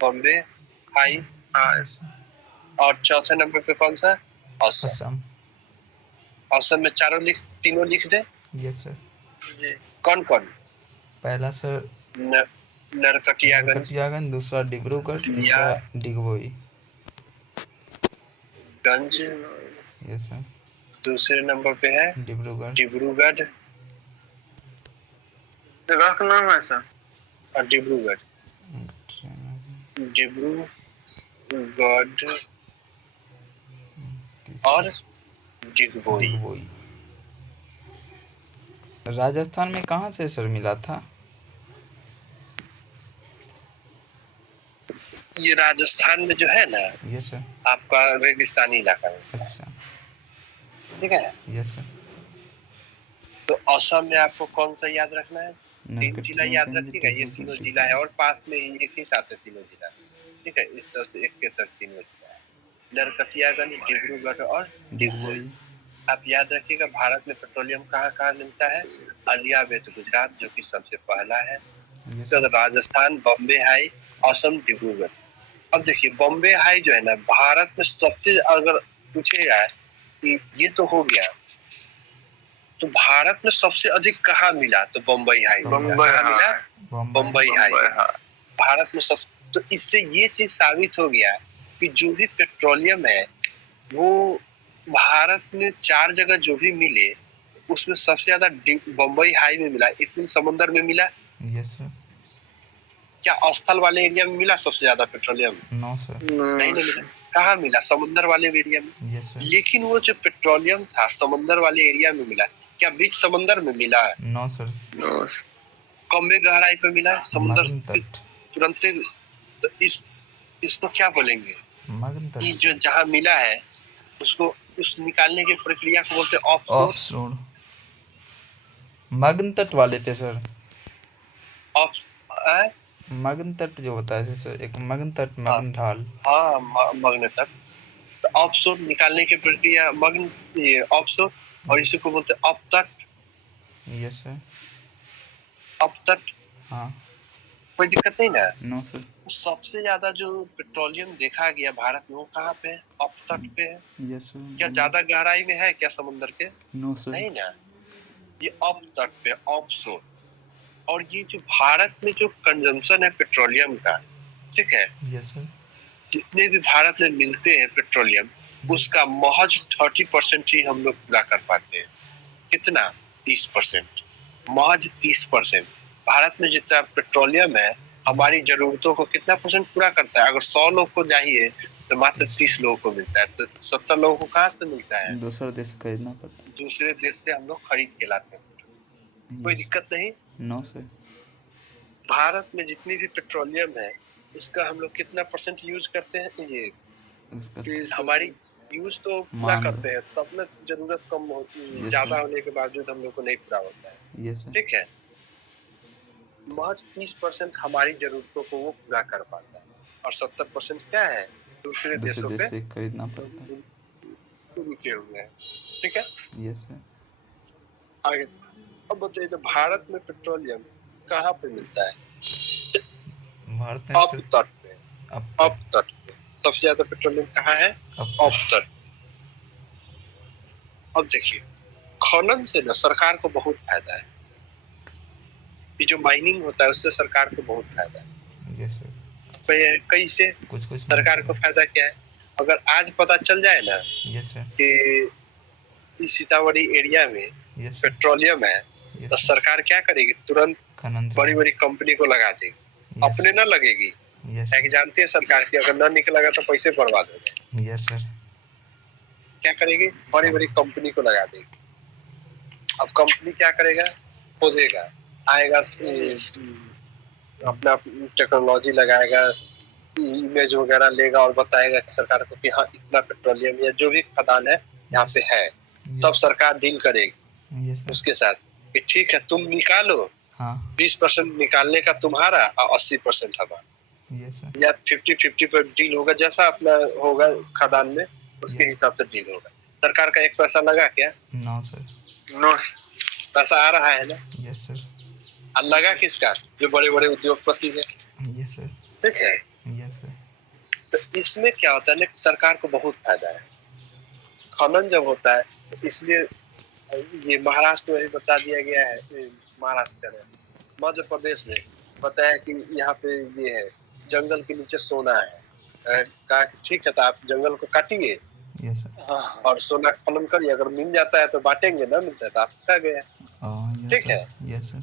Bombay high. Yes sir. और चौथे नंबर पे कौन सा? असम। असम। असम में तीनों लिख दे। Yes sir. जी। कौन कौन? पहला सर नरकटियागंज। नरकटियागंज, दूसरा डिब्रूगढ़, या तीसरा डिगबोई। गंज। Yes sir. दूसरे नंबर पे है डिब्रूगढ़। डिब्रूगढ़ जगह का नाम है सर? और डिब्रूगढ़ और डिगबोई। डिगबोई। राजस्थान में कहाँ से सर मिला था? ये राजस्थान में जो है ना, यस सर। आपका रेगिस्तानी इलाका है। अच्छा। ठीक है। Yes sir. तो असम में आपको कौन सा याद रखना है? 3 जिला याद नरकटियागंज, रखिएगा। ये तीनों जिला है और पास में ही एक ही साथ है तीनों जिला। ठीक है, इस तरह से एक के तरफ तीनों जिला है। नरकटियागंज, डिब्रूगढ़ और डिगबोई। डिगबोई। आप याद रखिएगा भारत में पेट्रोलियम कहाँ कहाँ मिलता है? अलियावेद गुजरात जो कि सबसे पहला है। यस तो सर। राजस्थान, बॉम्बे हाई, असम, डिब्रूगढ़। अब देखिए बॉम्बे हाई जो है ना, भारत में सबसे, अगर पूछेगा कि ये तो हो गया, तो भारत में सबसे अधिक कहाँ मिला? तो बम्बई हाई में मिला। बम्बई कहाँ मिला? बम्बई। बम्बई हाई। भारत में सब। तो इससे ये चीज साबित हो गया कि जो भी पेट्रोलियम है वो भारत में 4 जगह जो भी मिले उसमें सबसे ज्यादा बम्बई हाई में मिला। इतनी समुद्र में मिला। Yes sir. क्या स्थल वाले एरिया में मिला सबसे ज्यादा पेट्रोलियम? No sir. नहीं मिला। कहाँ मिला? समुद्र वाले एरिया में। Yes sir. लेकिन वो जो पेट्रोलियम था समुद्र वाले एरिया में मिला। क्या बीच समुद्र में मिला? No sir. कम गहराई पे मिला समुद्र मगन तट। तुरंत। तो इसको क्या बोलेंगे? मगन कि तट। जो जहाँ मिला है उसको उस निकालने की प्रक्रिया को बोलते हैं ऑफ ऑफशोर। शोर। मगन तट वाले पे सर। ऑफ मगन तट जो होता है सर, एक मगन तट, हाँ मगन ढाल। हाँ, मग्न तट। तो ऑफशोर निकालने की प्रक्रिया मग्न, ये ऑफशोर। और इसी को बोलते हैं अपतट। Yes sir. अपतट। हाँ। कोई दिक्कत नहीं ना? No sir. सबसे ज्यादा जो पेट्रोलियम देखा गया भारत में वो कहाँ पे है? अपतट पे है। Yes sir. क्या ज्यादा गहराई में है क्या समुद्र के? No sir. नहीं ना, ये अपतट पे, ऑफशोर। और ये जो भारत में जो कंजम्पशन है पेट्रोलियम का, ठीक है, यस सर। जितने भी भारत में मिलते हैं पेट्रोलियम उसका महज 30% ही हम लोग पूरा कर पाते हैं। कितना? 30%। महज 30%। भारत में जितना पेट्रोलियम है हमारी जरूरतों को कितना परसेंट पूरा करता है? अगर 100 लोग को चाहिए तो मात्र 30 लोगों को मिलता है। तो 70 लोगों को कहाँ से मिलता है? दूसरा देश खरीदना पड़ता है। दूसरे देश से हम लोग खरीद के लाते हैं। कोई यस। दिक्कत नहीं। No sir. भारत में जितनी भी पेट्रोलियम है उसका हम लोग कितना परसेंट यूज करते हैं? ये उसका हमारी यूज तो पूरा मांग। करते हैं, तब ना जरूरत कम ज्यादा होने के बावजूद हम लोग को नहीं पूरा होता है। Yes sir. ठीक है, महज 30% हमारी जरूरतों को वो पूरा कर पाता है और 70% क्या है? दूसरे दूसरे देशों देश पे से खरीदना पड़ता है। रुके हुए हैं। ठीक है, यस सर। आगे अब बताइए तो भारत में पेट्रोलियम कहाँ पे मिलता है? भारत में अप सर तट पे। अब अप तट पे सबसे ज्यादा पेट्रोलियम कहाँ है? अप तट। अब देखिए खनन से ना सरकार को बहुत फायदा है। ये जो माइनिंग होता है उससे सरकार को बहुत फायदा है। Yes sir. कैसे कुछ कुछ सरकार को फायदा क्या है? अगर आज पता चल जाए ना यस सर। कि इस सीतामढ़ी एरिया में यस पेट्रोलियम है तो यस सरकार क्या करेगी? तुरंत खनन बड़ी बड़ी कंपनी को लगा देगी। अपने ना लगेगी। यस क्या कि जानती है सरकार की अगर ना निकलेगा तो पैसे बर्बाद हो जाए। Yes sir. क्या करेगी? बड़ी बड़ी कंपनी को लगा देगी। अब कंपनी क्या करेगा? खोदेगा, आएगा, अपना टेक्नोलॉजी लगाएगा, इमेज वगैरह लेगा और बताएगा कि सरकार को कि हाँ इतना पेट्रोलियम या जो भी खदान है यहाँ पे है, तब सरकार डील करेगी यस सर। उसके साथ कि ठीक है तुम निकालो, हाँ 20% निकालने का तुम्हारा और 80% हमारा, यस सर। या 50-50 पर डील होगा, जैसा अपना होगा खदान में उसके Yes. हिसाब से डील होगा। सरकार का एक पैसा लगा क्या? No sir. नो पैसा आ रहा है ना? Yes sir. और लगा किसका? जो बड़े बड़े उद्योगपति है, यस सर। ठीक है। Yes sir. तो इसमें क्या होता है ना, सरकार को बहुत फायदा है खनन जब होता है, तो इसलिए ये महाराष्ट्र में भी बता दिया गया है, महाराष्ट्र में, मध्य प्रदेश में बताया कि यहाँ पे ये है जंगल के नीचे सोना है। कहा कि ठीक है तो आप जंगल को काटिए यस सर। और सोना खनन करिए, अगर मिल जाता है तो बांटेंगे, ना मिलता है तो आपका गया, ठीक है। Yes sir.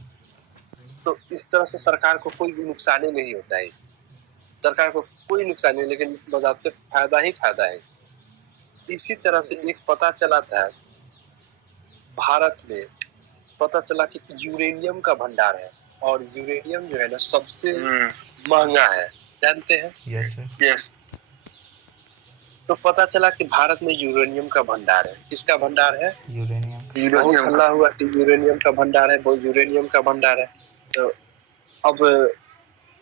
तो इस तरह से सरकार को कोई नुकसान ही नहीं होता है, सरकार को कोई नुकसान नहीं, लेकिन बजाते फायदा ही फायदा है। इसी तरह से एक पता चला था भारत में, पता चला कि यूरेनियम का भंडार है और यूरेनियम जो है ना सबसे महंगा है, जानते हैं? Yes sir. यस तो पता चला कि भारत में यूरेनियम का भंडार है। किसका भंडार है? यूरेनियम का। बहुत हल्ला हुआ कि यूरेनियम का भंडार है, बहुत यूरेनियम का भंडार है। तो अब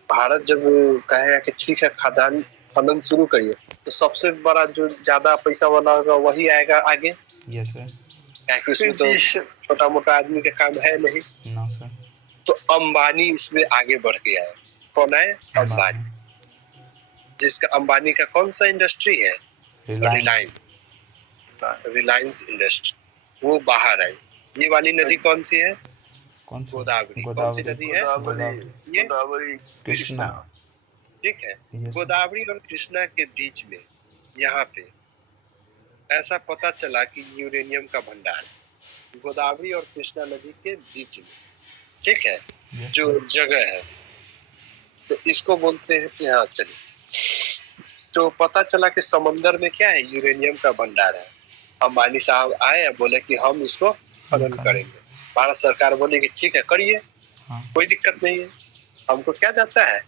भारत जब कहेगा कि ठीक है खदान खनन शुरू करिए, तो सबसे बड़ा जो ज्यादा पैसा वाला होगा वही आएगा आगे। Yes sir. क्योंकि उसमें तो छोटा मोटा आदमी का काम है नहीं। No sir. तो अंबानी इसमें आगे बढ़ गया है। कौन है? अंबानी। जिसका अंबानी का कौन सा इंडस्ट्री है? रिलायंस इंडस्ट्री, वो बाहर आई। ये वाली नदी कौन सी है? कौन सी? गोदावरी। कौन सी नदी है? ये कृष्णा। ठीक है। Yes. गोदावरी और कृष्णा के बीच में यहाँ पे ऐसा पता चला कि यूरेनियम का भंडार गोदावरी और कृष्णा नदी के बीच में, ठीक है। Yes. जो जगह है तो इसको बोलते हैं, यहाँ चलिए। तो पता चला कि समंदर में क्या है? यूरेनियम का भंडार है। अंबानी साहब आए बोले कि हम इसको खनन करेंगे। भारत सरकार बोली कि ठीक है करिए, कोई दिक्कत नहीं है, हमको क्या जाता है।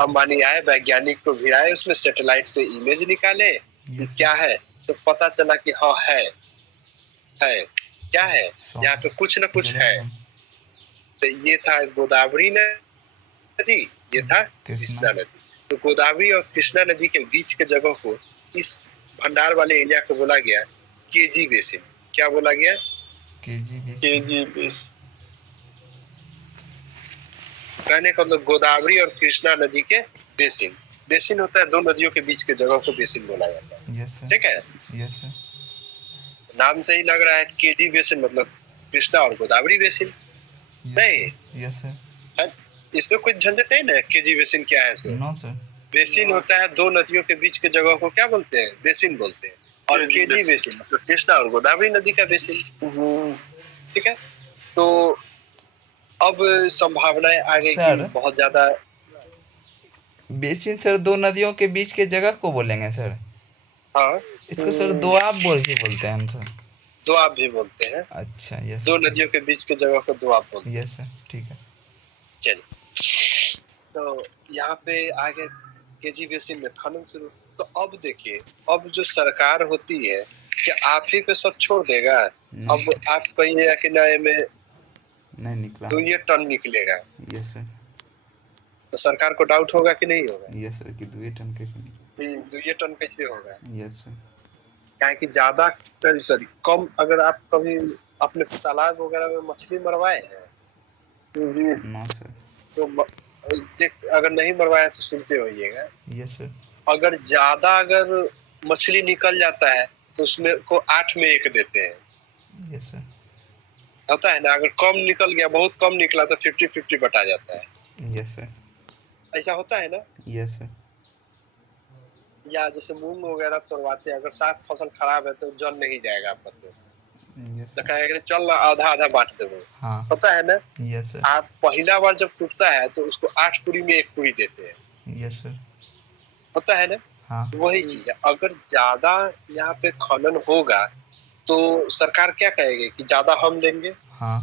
अंबानी आए, वैज्ञानिक को भिड़ाए, उसमें सैटेलाइट से इमेज निकाले कि क्या है, तो पता चला कि हाँ है क्या है, यहाँ पे कुछ न कुछ है। तो ये था गोदावरी नदी, ये था कृष्णा नदी। तो गोदावरी और कृष्णा नदी के बीच के जगह को, इस भंडार वाले एरिया को बोला गया केजी बेसिन। क्या बोला गया? KG basin. कहने का मतलब गोदावरी और कृष्णा नदी के बेसिन। बेसिन होता है दो नदियों के बीच के जगह को बेसिन बोला जाता है, ठीक है। Yes sir. नाम से ही लग रहा है केजी बेसिन, मतलब कृष्णा और गोदावरी बेसिन। नहीं, यस सर। इसमें कोई झंझट नहीं ना, केजी बेसिन क्या है सर? No sir. बेसिन होता है दो नदियों के बीच के जगह को क्या बोलते हैं? बेसिन बोलते हैं। और केजी बेसिन मतलब कृष्णा और गोदावरी नदी का बेसिन, ठीक है। तो अब संभावनाएं आ गई कि बहुत ज्यादा। बेसिन सर दो नदियों के बीच के जगह को बोलेंगे सर? हाँ, इसको सर दोआब भी बोलते हैं सर। दोआब भी बोलते हैं। अच्छा यस। दो नदियों के बीच की जगह को दोआब बोलते हैं। यस सर, ठीक है। चलिए, तो यहाँ पे आगे केजी बेसिन में खनन शुरू। तो अब देखिए, अब जो सरकार होती है क्या आप ही पे सब छोड़ देगा? अब आप कहिएगा कि नए में नहीं निकला, 2 टन निकलेगा। Yes sir. तो सरकार को डाउट होगा कि नहीं होगा? यस सर, कि 2 टन कैसे? 2 टन कैसे होगा? Yes sir. क्या कि ज्यादा सॉरी कम, अगर आप कभी अपने तालाब वगैरह में मछली मरवाए हैं? No sir. तो देख, अगर नहीं मरवाया तो सुनते होइएगा। Yes sir. अगर ज्यादा अगर मछली निकल जाता है तो उसमें को 8 में 1 देते हैं। Yes sir. होता है ना, अगर कम निकल गया, बहुत कम निकला तो 50-50 बटा जाता है। Yes sir. ऐसा होता है ना? Yes sir. या जैसे मूंग वगैरह तोड़वाते हैं, अगर साथ फसल खराब है तो जल नहीं जाएगा आपका, तो कहेगा चल आधा आधा बांट देंगे। हाँ। होता है ना? Yes sir. आप पहला बार जब टूटता है तो उसको 8 पूरी में 1 पूरी देते हैं। Yes sir. होता है ना? हाँ। वही चीज है, अगर ज्यादा यहाँ पे खनन होगा तो सरकार क्या कहेगी कि ज्यादा हम देंगे। हाँ।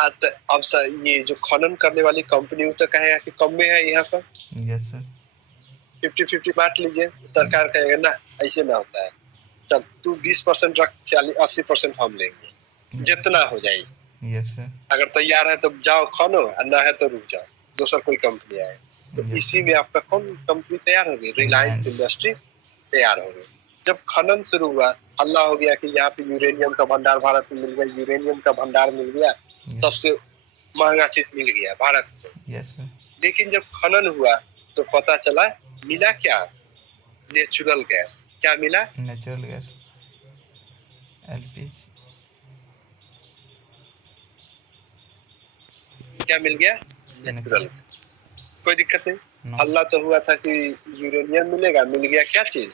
अब सर ये जो खनन करने वाली कंपनी वो तो कहेगा कि कम में है यहाँ पर, यस सर 50-50 बांट लीजिए। सरकार कहेगा ना ऐसे ना होता है, चल तू 20% रख, 80% हम लेंगे, जितना हो जाए। यस सर अगर तैयार है तो जाओ खानो, और ना है तो रुक जाओ, दूसरा कोई कंपनी आए। तो Yes, इसी sir. में आपका कौन कंपनी तैयार होगी? रिलायंस Reliance. इंडस्ट्री तैयार होगी। जब खनन शुरू हुआ, हल्ला हो गया कि यहाँ पे यूरेनियम का भंडार भारत में मिल गया, यूरेनियम का भंडार मिल गया, Yes. सबसे महंगा चीज मिल गया भारत को। यस सर लेकिन जब खनन हुआ तो पता चला मिला क्या? Natural gas. क्या मिला? नेचुरल गैस एलपीजी क्या मिल गया? नेचुरल। कोई दिक्कत नहीं। हल्ला तो हुआ था कि यूरेनियम मिलेगा, मिल गया क्या चीज?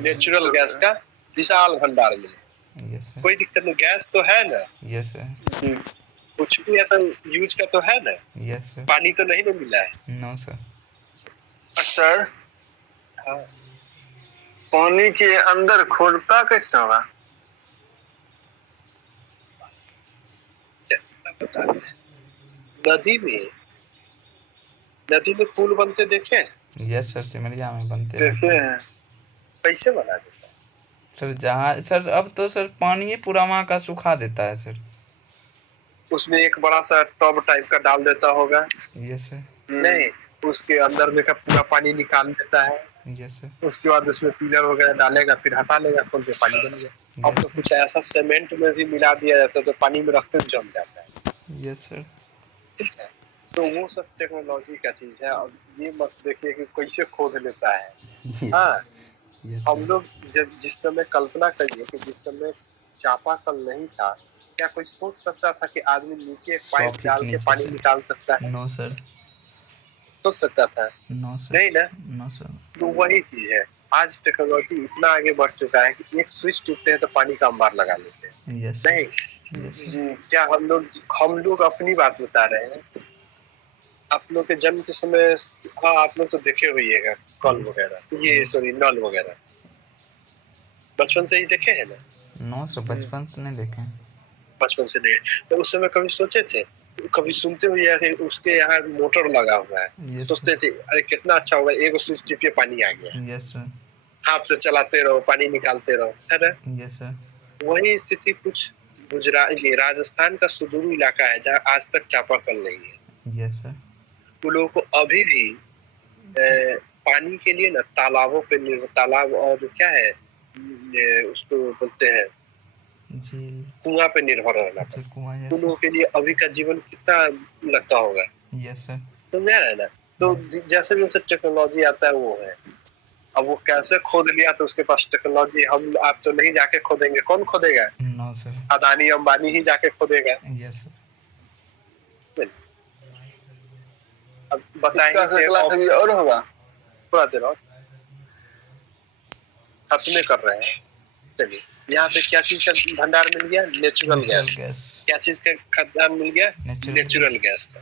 नेचुरल गैस का विशाल भंडार मिलेगा। यस सर कोई दिक्कत नहीं, गैस तो है ना, यस सर कुछ भी है तो यूज का तो है ना। यस सर पानी तो नहीं ना मिला है। नो सर सर हाँ, पानी के अंदर खोदता कैसे होगा? बताते हैं। नदी में पुल बनते देखे हैं? यस सर सिमरिया में बनते देखे रहते हैं हैं। कैसे बना देता है? सर। जहाँ सर अब तो सर पानी ही पूरा वहाँ का सुखा देता है सर। उसमें एक बड़ा सा टब टाइप का डाल देता होगा। यस सर नहीं, उसके अंदर में का पूरा पानी निकाल देता है। यस सर उसके बाद उसमें पिलर वगैरह डालेगा, फिर हटा लेगा, खोल के पानी बन गया। अब तो यस कुछ ऐसा सीमेंट में भी मिला दिया जाता है तो पानी में रखते जम जाता है। यस सर ठीक है, तो वो सब टेक्नोलॉजी का चीज है। अब ये मत देखिए कि कैसे खोद लेता है। हाँ, यस हम सर लोग जब जिस समय कल्पना करिए कि जिस समय चापाकल नहीं था, क्या कोई सोच सकता था कि आदमी नीचे एक 100 पाइप फीट डाल के नीचे पानी से निकाल सकता है? नो सर सोच सकता था? नो सर नहीं ना। नो सर तो वही चीज है, आज टेक्नोलॉजी इतना आगे बढ़ चुका है कि एक स्विच टिपते हैं तो पानी का अंबार लगा लेते हैं। यस नहीं, यस जी क्या हम लोग अपनी बात बता रहे हैं? आप लोग के जन्म के समय, हाँ आप लोग तो देखे होइएगा कल वगैरह, ये Yes. सॉरी नल वगैरह, बचपन से ही देखे हैं ना? नो सर बचपन से नहीं देखे बचपन से नहीं, तो उस समय कभी सोचे थे, कभी सुनते हुए कि उसके यहाँ मोटर लगा हुआ है, Yes, सोचते थे अरे कितना अच्छा होगा, एक स्विच टिपिए पानी आ गया, यस सर हाथ से चलाते रहो पानी निकालते रहो, है ना? यस सर वही स्थिति कुछ गुजरात, ये राजस्थान का सुदूर इलाका है जहाँ आज तक चापाकल नहीं है। यस सर वो लोगों को अभी भी पानी के लिए ना तालाबों पे निर्भर, तालाब और क्या है उसको बोलते हैं, झील कुआं पे निर्भर रहना अच्छा पड़ता कुआं है। यस उन लोगों के लिए अभी का जीवन कितना लगता होगा, यस सर समझा रहे ना? तो जैसे जैसे टेक्नोलॉजी आता है वो है। अब वो कैसे खोद लिया तो उसके पास टेक्नोलॉजी, हम आप तो नहीं जाके खोदेंगे, कौन खोदेगा? नो सर अदानी अंबानी ही जाके खोदेगा। यस सर अब बताइए इसका अगला कभी और होगा। थोड़ा देर और खत्म कर रहे हैं। चलिए, यहाँ पे क्या चीज का भंडार मिल गया? Natural gas. गैस क्या चीज का खदान मिल गया? नेचुरल गैस का।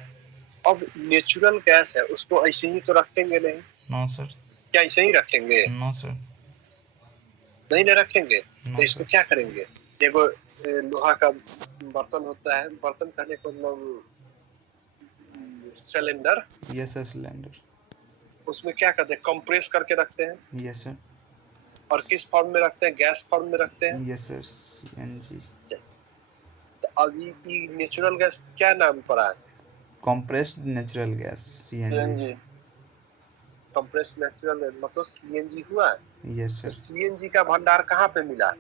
अब नेचुरल गैस है, उसको ऐसे ही तो रखेंगे नहीं। नो सर क्या ऐसे ही रखेंगे? नो सर नहीं ना रखेंगे। तो नो इसको सर क्या करेंगे? देखो लोहा का बर्तन होता है, बर्तन कहने को मतलब सिलेंडर, यस सर सिलेंडर उसमें क्या करते हैं? कंप्रेस करके रखते हैं। यस सर और किस फॉर्म में रखते हैं? गैस फॉर्म में रखते हैं। यस सर सीएनजी तो अब ये नेचुरल गैस क्या नाम पड़ा है? Compressed natural gas CNG compressed natural gas मतलब सीएनजी हुआ। यस तो सर सीएनजी का भंडार कहाँ पे मिला?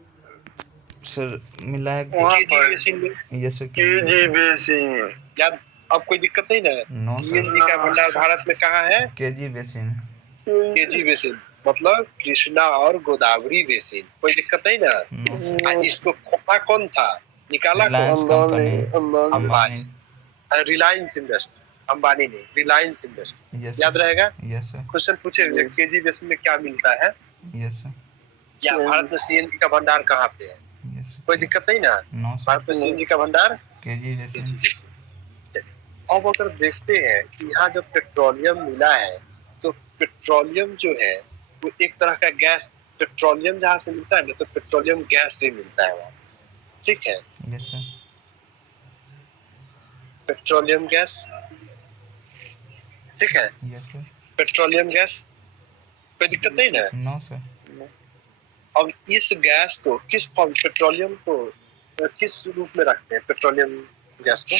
सर मिला है केजी बेसिन में। Yes sir KG basin. क्या अब कोई दिक्कत नहीं ना? नो सर सीएनजी का भंडार भारत में कहाँ है? केजी बेसिन केजी बेसिन मतलब कृष्णा और गोदावरी बेसिन। कोई दिक्कत नहीं ना? नो सर इसको खोला कौन था, निकाला कौन? रिलायंस कंपनी अंबानी, रिलायंस इंडस्ट्री, अंबानी नहीं, रिलायंस इंडस्ट्री। यस याद रहेगा? यस सर क्वेश्चन पूछे केजी बेसिन में क्या मिलता है, यस सर या भारत में सीएनजी का भंडार कहाँ पे है? यस कोई दिक्कत नहीं ना? नो भारत में सीएनजी का भंडार केजी केजी बेसिन बेसिन। अब अगर देखते हैं कि यहाँ जब पेट्रोलियम मिला है, तो पेट्रोलियम जो है वो एक तरह का गैस, पेट्रोलियम जहाँ से मिलता है ना तो पेट्रोलियम गैस भी मिलता है वहाँ, ठीक है? यस सर पेट्रोलियम गैस, ठीक है, यस सर। पेट्रोलियम गैस, कोई दिक्कत नहीं ना। No sir. अब इस गैस को किस फॉर्म, पेट्रोलियम को किस रूप में रखते हैं, पेट्रोलियम गैस को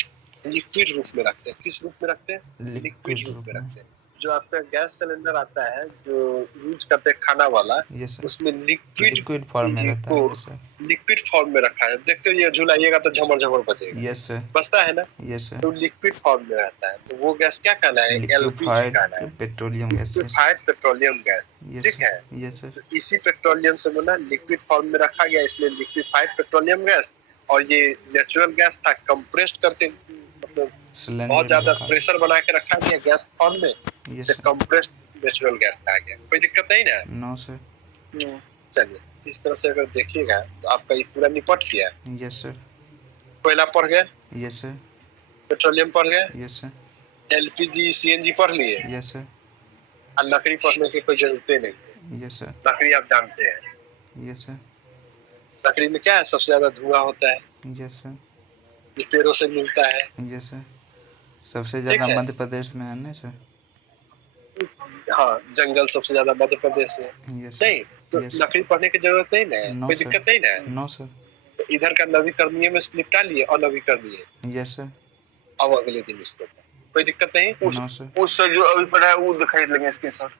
लिक्विड रूप में रखते हैं। किस रूप में रखते हैं? लिक्विड रूप में रखते हैं। जो आपका गैस सिलेंडर आता है जो यूज करते हैं खाना वाला, यस सर। उसमें लिक्विड फॉर्म में रहता है। को यस सर। लिक्विड फॉर्म में रखा है। देखते हो ये झुलाइएगा तो झमर झमर बजेगा। Yes sir. बजता है ना। Yes sir. तो लिक्विड फॉर्म में रहता है, तो वो गैस क्या कहना है? एलपीजी कहना है, petroleum gas. Liquefied petroleum gas, ठीक है। Yes sir. तो इसी पेट्रोलियम से बना लिक्विड फॉर्म में रखा गया, इसलिए लिक्विफाइड पेट्रोलियम गैस। और ये नेचुरल गैस था, कंप्रेस्ड करके, मतलब बहुत ज्यादा प्रेशर बना के रखा गया गैस फॉर्म में, इसे कंप्रेस्ड नेचुरल गैस कहा गया। कोई दिक्कत नहीं ना। No sir. चलिए, इस तरह से अगर देखिएगा तो आपका ये पूरा निपट गया। Yes sir. कोयला पढ़ गए, यस सर। पेट्रोलियम पढ़ गए, यस सर। एलपीजी सीएनजी पढ़ लिए। Yes sir. और लकड़ी पढ़ने की कोई जरूरत नहीं है। Yes sir. लकड़ी आप जानते हैं। Yes sir. लकड़ी में क्या है? सबसे ज्यादा धुआं होता है। Yes sir. ये पेड़ों से मिलता है। Yes sir. सबसे ज्यादा मध्य प्रदेश में है ना सर। हाँ, जंगल सबसे ज्यादा मध्य प्रदेश में। नहीं तो लकड़ी पढ़ने की जरूरत नहीं ना, कोई दिक्कत नहीं ना। No sir. तो इधर का नवीकरणीय में निपटा लिए, अनवीकरणीय। Yes sir. अब अगले दिन इसको कोई दिक्कत नहीं। No sir. उससे जो अभी पढ़ा है वो दिखाई लगे इसके सर।